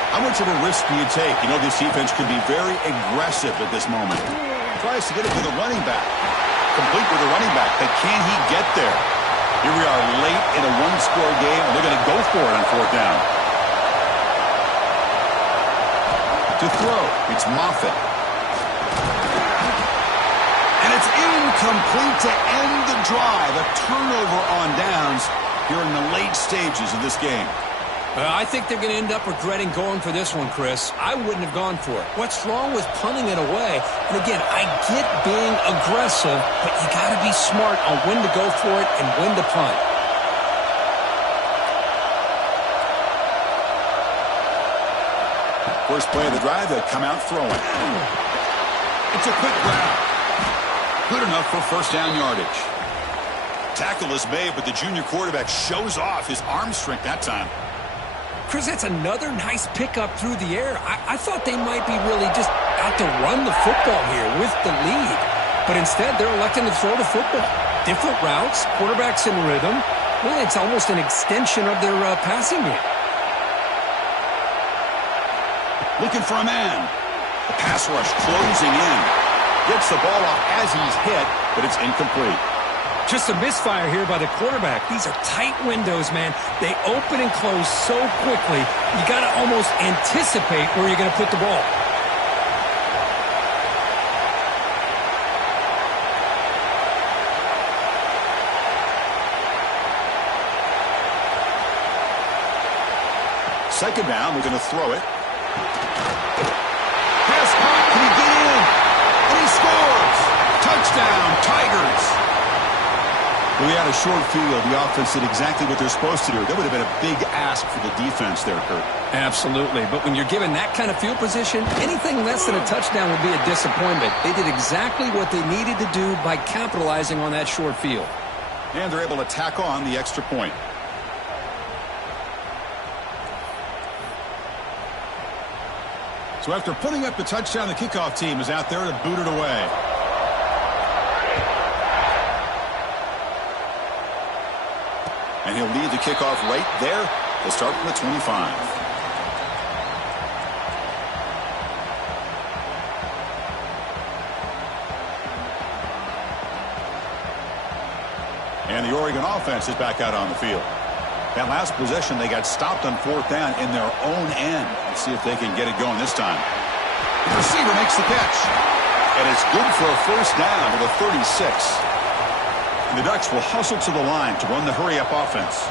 How much of a risk do you take? You know, this defense could be very aggressive at this moment. Tries to get it to the running back. Complete with the running back, but can he get there? Here we are late in a 1-score game, and they're going to go for it on 4th down. To throw, it's Moffitt. And it's incomplete to end the drive. A turnover on downs here in the late stages of this game. I think they're going to end up regretting going for this one, Chris. I wouldn't have gone for it. What's wrong with punting it away? And again, I get being aggressive, but you got to be smart on when to go for it and when to punt. First play of the drive, they'll come out throwing. It's a quick grab. Good enough for 1st down yardage. Tackle is made, but the junior quarterback shows off his arm strength that time. Chris, that's another nice pickup through the air. I thought they might be really just out to run the football here with the lead. But instead, they're electing to throw the football. Different routes, quarterbacks in rhythm. Really, it's almost an extension of their passing game. Looking for a man. The pass rush closing in. Gets the ball off as he's hit, but it's incomplete. Just a misfire here by the quarterback. These are tight windows, man. They open and close so quickly, you got to almost anticipate where you're going to put the ball. Second down, we're going to throw it. Pass caught, can he get in? And he scores! Touchdown, Tigers! Well, we had a short field. The offense did exactly what they're supposed to do. That would have been a big ask for the defense there, Kurt. Absolutely. But when you're given that kind of field position, anything less than a touchdown would be a disappointment. They did exactly what they needed to do by capitalizing on that short field. And they're able to tack on the extra point. So after putting up the touchdown, the kickoff team is out there to boot it away. And he'll lead the kickoff right there. They'll start from the 25. And the Oregon offense is back out on the field. That last possession, they got stopped on 4th down in their own end. Let's see if they can get it going this time. The receiver makes the catch. And it's good for a first down to the 36. And the Ducks will hustle to the line to run the hurry-up offense.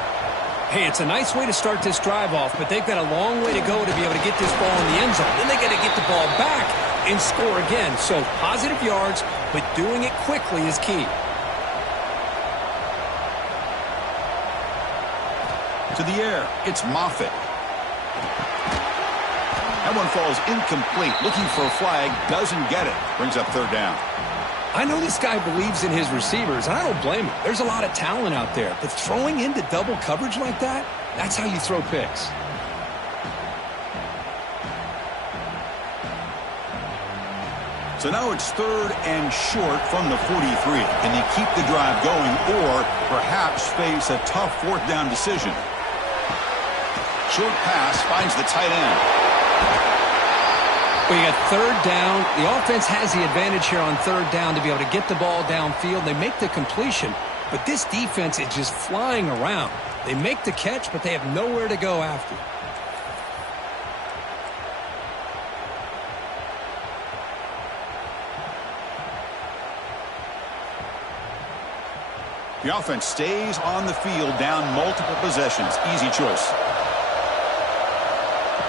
Hey, it's a nice way to start this drive off, but they've got a long way to go to be able to get this ball in the end zone. Then they got to get the ball back and score again. So positive yards, but doing it quickly is key. To the air, it's Moffitt. That one falls incomplete. Looking for a flag, doesn't get it. Brings up 3rd down. I know this guy believes in his receivers, and I don't blame him. There's a lot of talent out there, but throwing into double coverage like that, that's how you throw picks. So now it's 3rd and short from the 43. Can they keep the drive going or perhaps face a tough 4th down decision? Short pass finds the tight end. Well, you got 3rd down. The offense has the advantage here on 3rd down to be able to get the ball downfield. They make the completion, but this defense is just flying around. They make the catch, but they have nowhere to go after. The offense stays on the field down multiple possessions. Easy choice.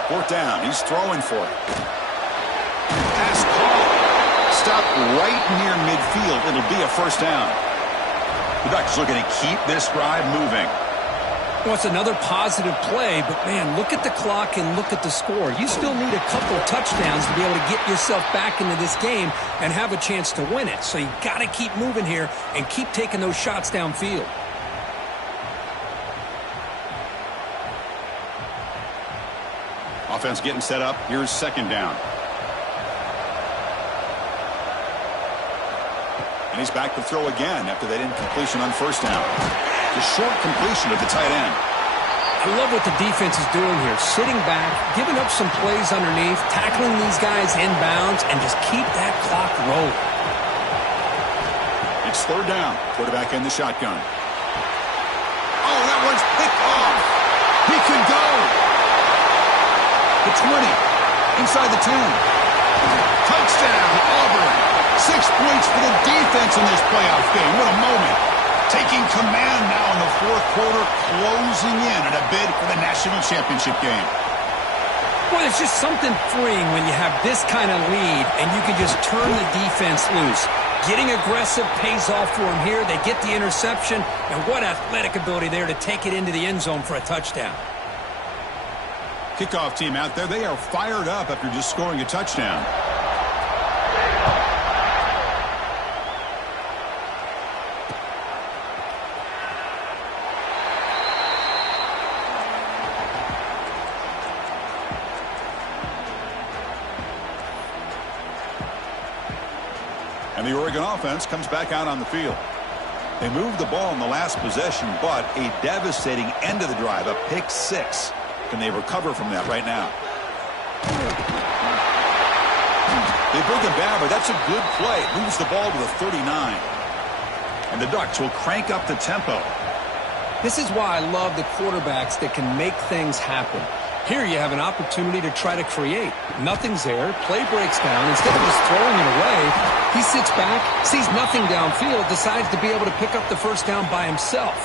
4th down. He's throwing for it. Pass caught. Stopped right near midfield. It'll be a first down. The Ducks looking to keep this drive moving. Well, it's another positive play, but, man, look at the clock and look at the score. You still need a couple touchdowns to be able to get yourself back into this game and have a chance to win it. So you got to keep moving here and keep taking those shots downfield. Offense getting set up. Here's 2nd down. And he's back to throw again after that incompletion on 1st down. The short completion of the tight end. I love what the defense is doing here. Sitting back, giving up some plays underneath, tackling these guys inbounds, and just keep that clock rolling. It's 3rd down. Quarterback in the shotgun. Oh, that one's picked off. He could go. The 20. Inside the 10. Touchdown, Auburn. 6 points for the defense in this playoff game. What a moment. Taking command now in the 4th quarter, closing in at a bid for the national championship game. Well, it's just something freeing when you have this kind of lead and you can just turn the defense loose. Getting aggressive pays off for them here. They get the interception, and what athletic ability there to take it into the end zone for a touchdown. Kickoff team out there, they are fired up after just scoring a touchdown. And the Oregon offense comes back out on the field. They moved the ball in the last possession, but a devastating end of the drive, a pick 6. Can they recover from that right now? They broke it down, but that's a good play. Moves the ball to the 39. And the Ducks will crank up the tempo. This is why I love the quarterbacks that can make things happen. Here you have an opportunity to try to create. Nothing's there. Play breaks down. Instead of just throwing it away, he sits back, sees nothing downfield, decides to be able to pick up the first down by himself.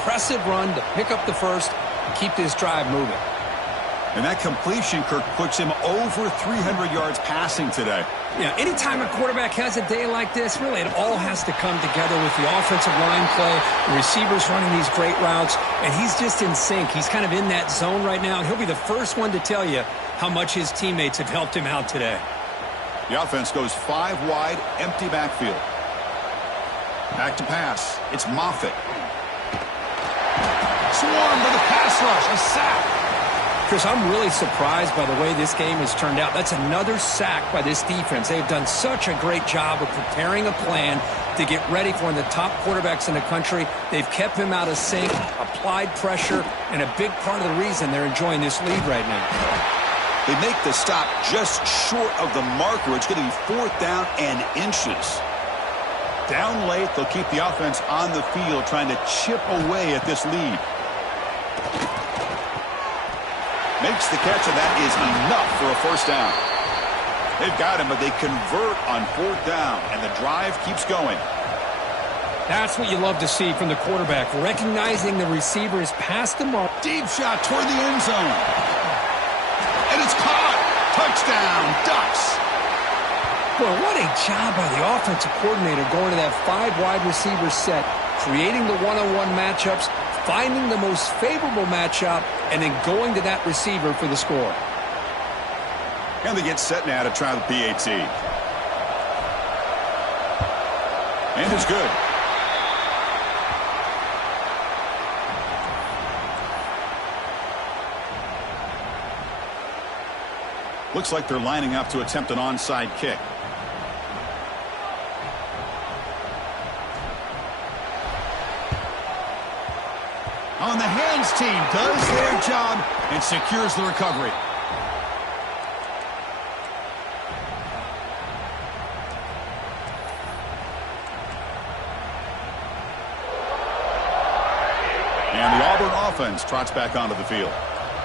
Impressive run to pick up the first, keep this drive moving. And that completion, Kirk, puts him over 300 yards passing today. Yeah, anytime a quarterback has a day like this, really it all has to come together with the offensive line play, the receivers running these great routes, and he's just in sync. He's kind of in that zone right now, and he'll be the first one to tell you how much his teammates have helped him out today. The offense goes 5 wide, empty backfield. Back to pass. It's Moffitt. Swarmed with a pass rush, a sack. Chris, I'm really surprised by the way this game has turned out. That's another sack by this defense. They've done such a great job of preparing a plan to get ready for one of the top quarterbacks in the country. They've kept him out of sync, applied pressure, and a big part of the reason they're enjoying this lead right now. They make the stop just short of the marker. It's going to be 4th down and inches. Down late, they'll keep the offense on the field trying to chip away at this lead. Makes the catch, and that is enough for a 1st down. They've got him, but they convert on 4th down, and the drive keeps going. That's what you love to see from the quarterback, recognizing the receiver is past the mark. Deep shot toward the end zone. And it's caught. Touchdown, Ducks. Well, what a job by the offensive coordinator going to that 5 wide receiver set, creating the one-on-one matchups, finding the most favorable matchup, and then going to that receiver for the score. And they get set now to try the PAT. And it's good. Looks like they're lining up to attempt an onside kick. On the hands team does their job and secures the recovery. And the Auburn offense trots back onto the field.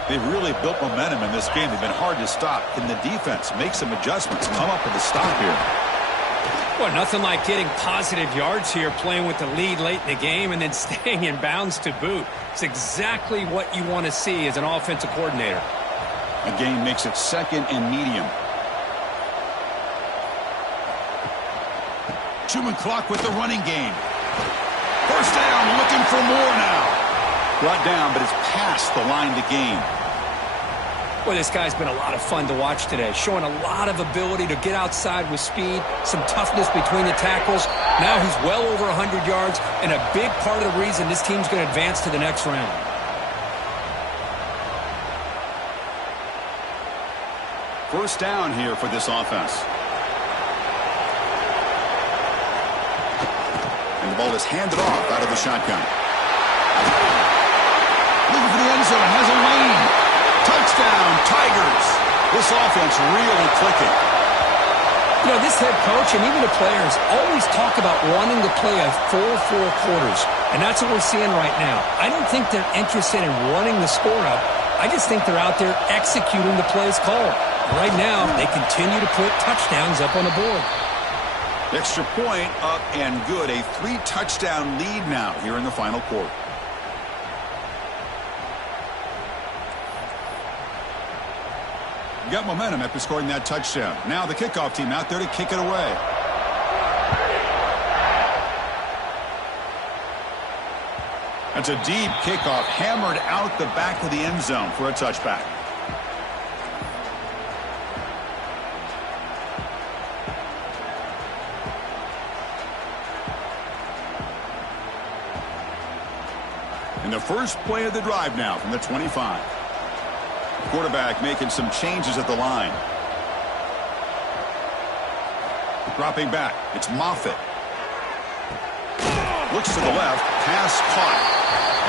They've really built momentum in this game. They've been hard to stop. Can the defense make some adjustments, come up with a stop here? Well, nothing like getting positive yards here, playing with the lead late in the game and then staying in bounds to boot. It's exactly what you want to see as an offensive coordinator. The game makes it 2nd and medium. Chewing clock with the running game. 1st down, looking for more now. Brought down, but it's past the line to gain. Well, this guy's been a lot of fun to watch today, showing a lot of ability to get outside with speed, some toughness between the tackles. Now he's well over 100 yards, and a big part of the reason this team's going to advance to the next round. First down here for this offense. And the ball is handed off out of the shotgun. Looking for the end zone, has a lane. Touchdown, Tigers. This offense really clicking. You know, this head coach and even the players always talk about wanting to play a full 4 quarters, and that's what we're seeing right now. I don't think they're interested in running the score up. I just think they're out there executing the plays called. Right now, they continue to put touchdowns up on the board. Extra point up and good. A 3-touchdown lead now here in the final quarter. Got momentum after scoring that touchdown. Now the kickoff team out there to kick it away. That's a deep kickoff, hammered out the back of the end zone for a touchback. And the first play of the drive now from the 25. Quarterback making some changes at the line. Dropping back. It's Moffitt. Looks to the left. Pass caught.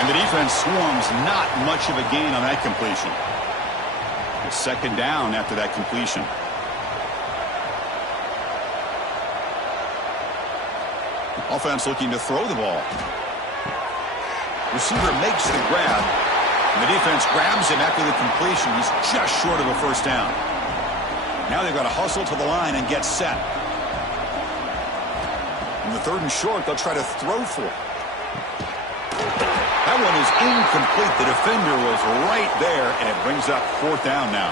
And the defense swarms. Not much of a gain on that completion. It's 2nd down after that completion. Offense looking to throw the ball. Receiver makes the grab. And the defense grabs him after the completion. He's just short of a 1st down. Now they've got to hustle to the line and get set. In the 3rd and short, they'll try to throw for it. That one is incomplete. The defender was right there, and it brings up fourth down now.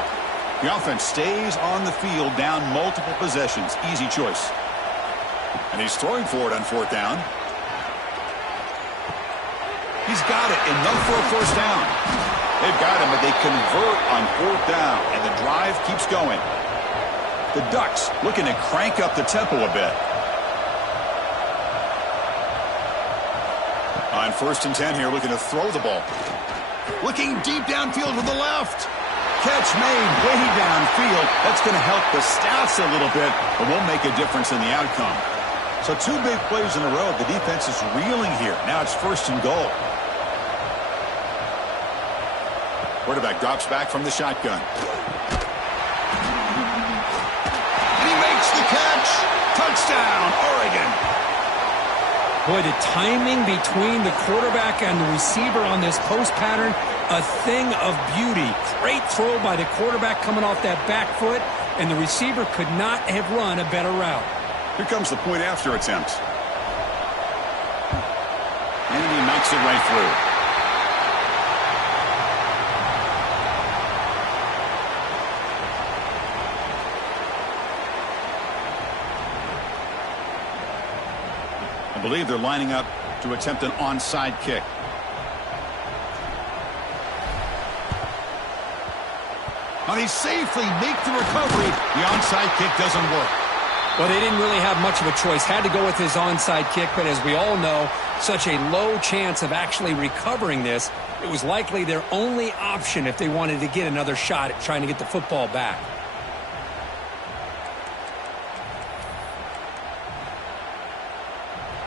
The offense stays on the field, down multiple possessions. Easy choice. And he's throwing for it on fourth down. He's got it, enough for a first down. They've got him, but they convert on fourth down, and the drive keeps going. The Ducks looking to crank up the tempo a bit. On 1st and 10 here, looking to throw the ball. Looking deep downfield to the left. Catch made way downfield. That's going to help the stats a little bit, but won't make a difference in the outcome. So 2 big plays in a row. The defense is reeling here. Now it's 1st and goal. Quarterback drops back from the shotgun. And he makes the catch. Touchdown, Oregon. Boy, the timing between the quarterback and the receiver on this post pattern, a thing of beauty. Great throw by the quarterback coming off that back foot, and the receiver could not have run a better route. Here comes the point after attempt. And he knocks it right through. I believe they're lining up to attempt an onside kick. Now they safely make the recovery. The onside kick doesn't work. Well, they didn't really have much of a choice. Had to go with his onside kick, but as we all know, such a low chance of actually recovering this. It was likely their only option if they wanted to get another shot at trying to get the football back.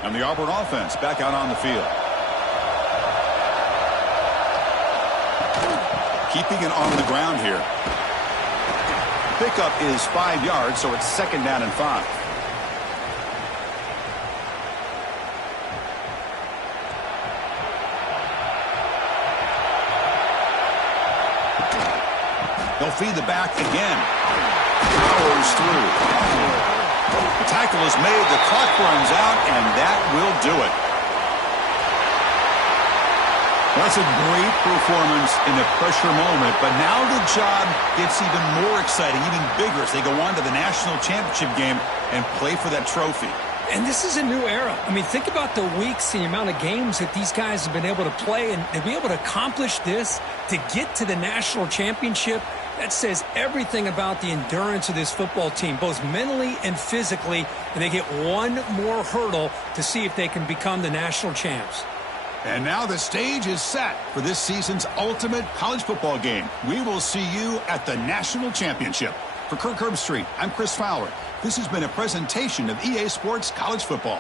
And the Auburn offense back out on the field. Keeping it on the ground here. Pickup is 5 yards, so it's 2nd down and 5. They'll feed the back again. Powers through. The tackle is made, the clock runs out, and that will do it. That's a great performance in a pressure moment, but now the job gets even more exciting, even bigger as they go on to the national championship game and play for that trophy. And this is a new era. I mean, think about the weeks, the amount of games that these guys have been able to play, and to be able to accomplish this, to get to the national championship. That says everything about the endurance of this football team, both mentally and physically, and they get one more hurdle to see if they can become the national champs. And now the stage is set for this season's ultimate college football game. We will see you at the national championship. For Kirk Herbstreit, I'm Chris Fowler. This has been a presentation of EA Sports College Football.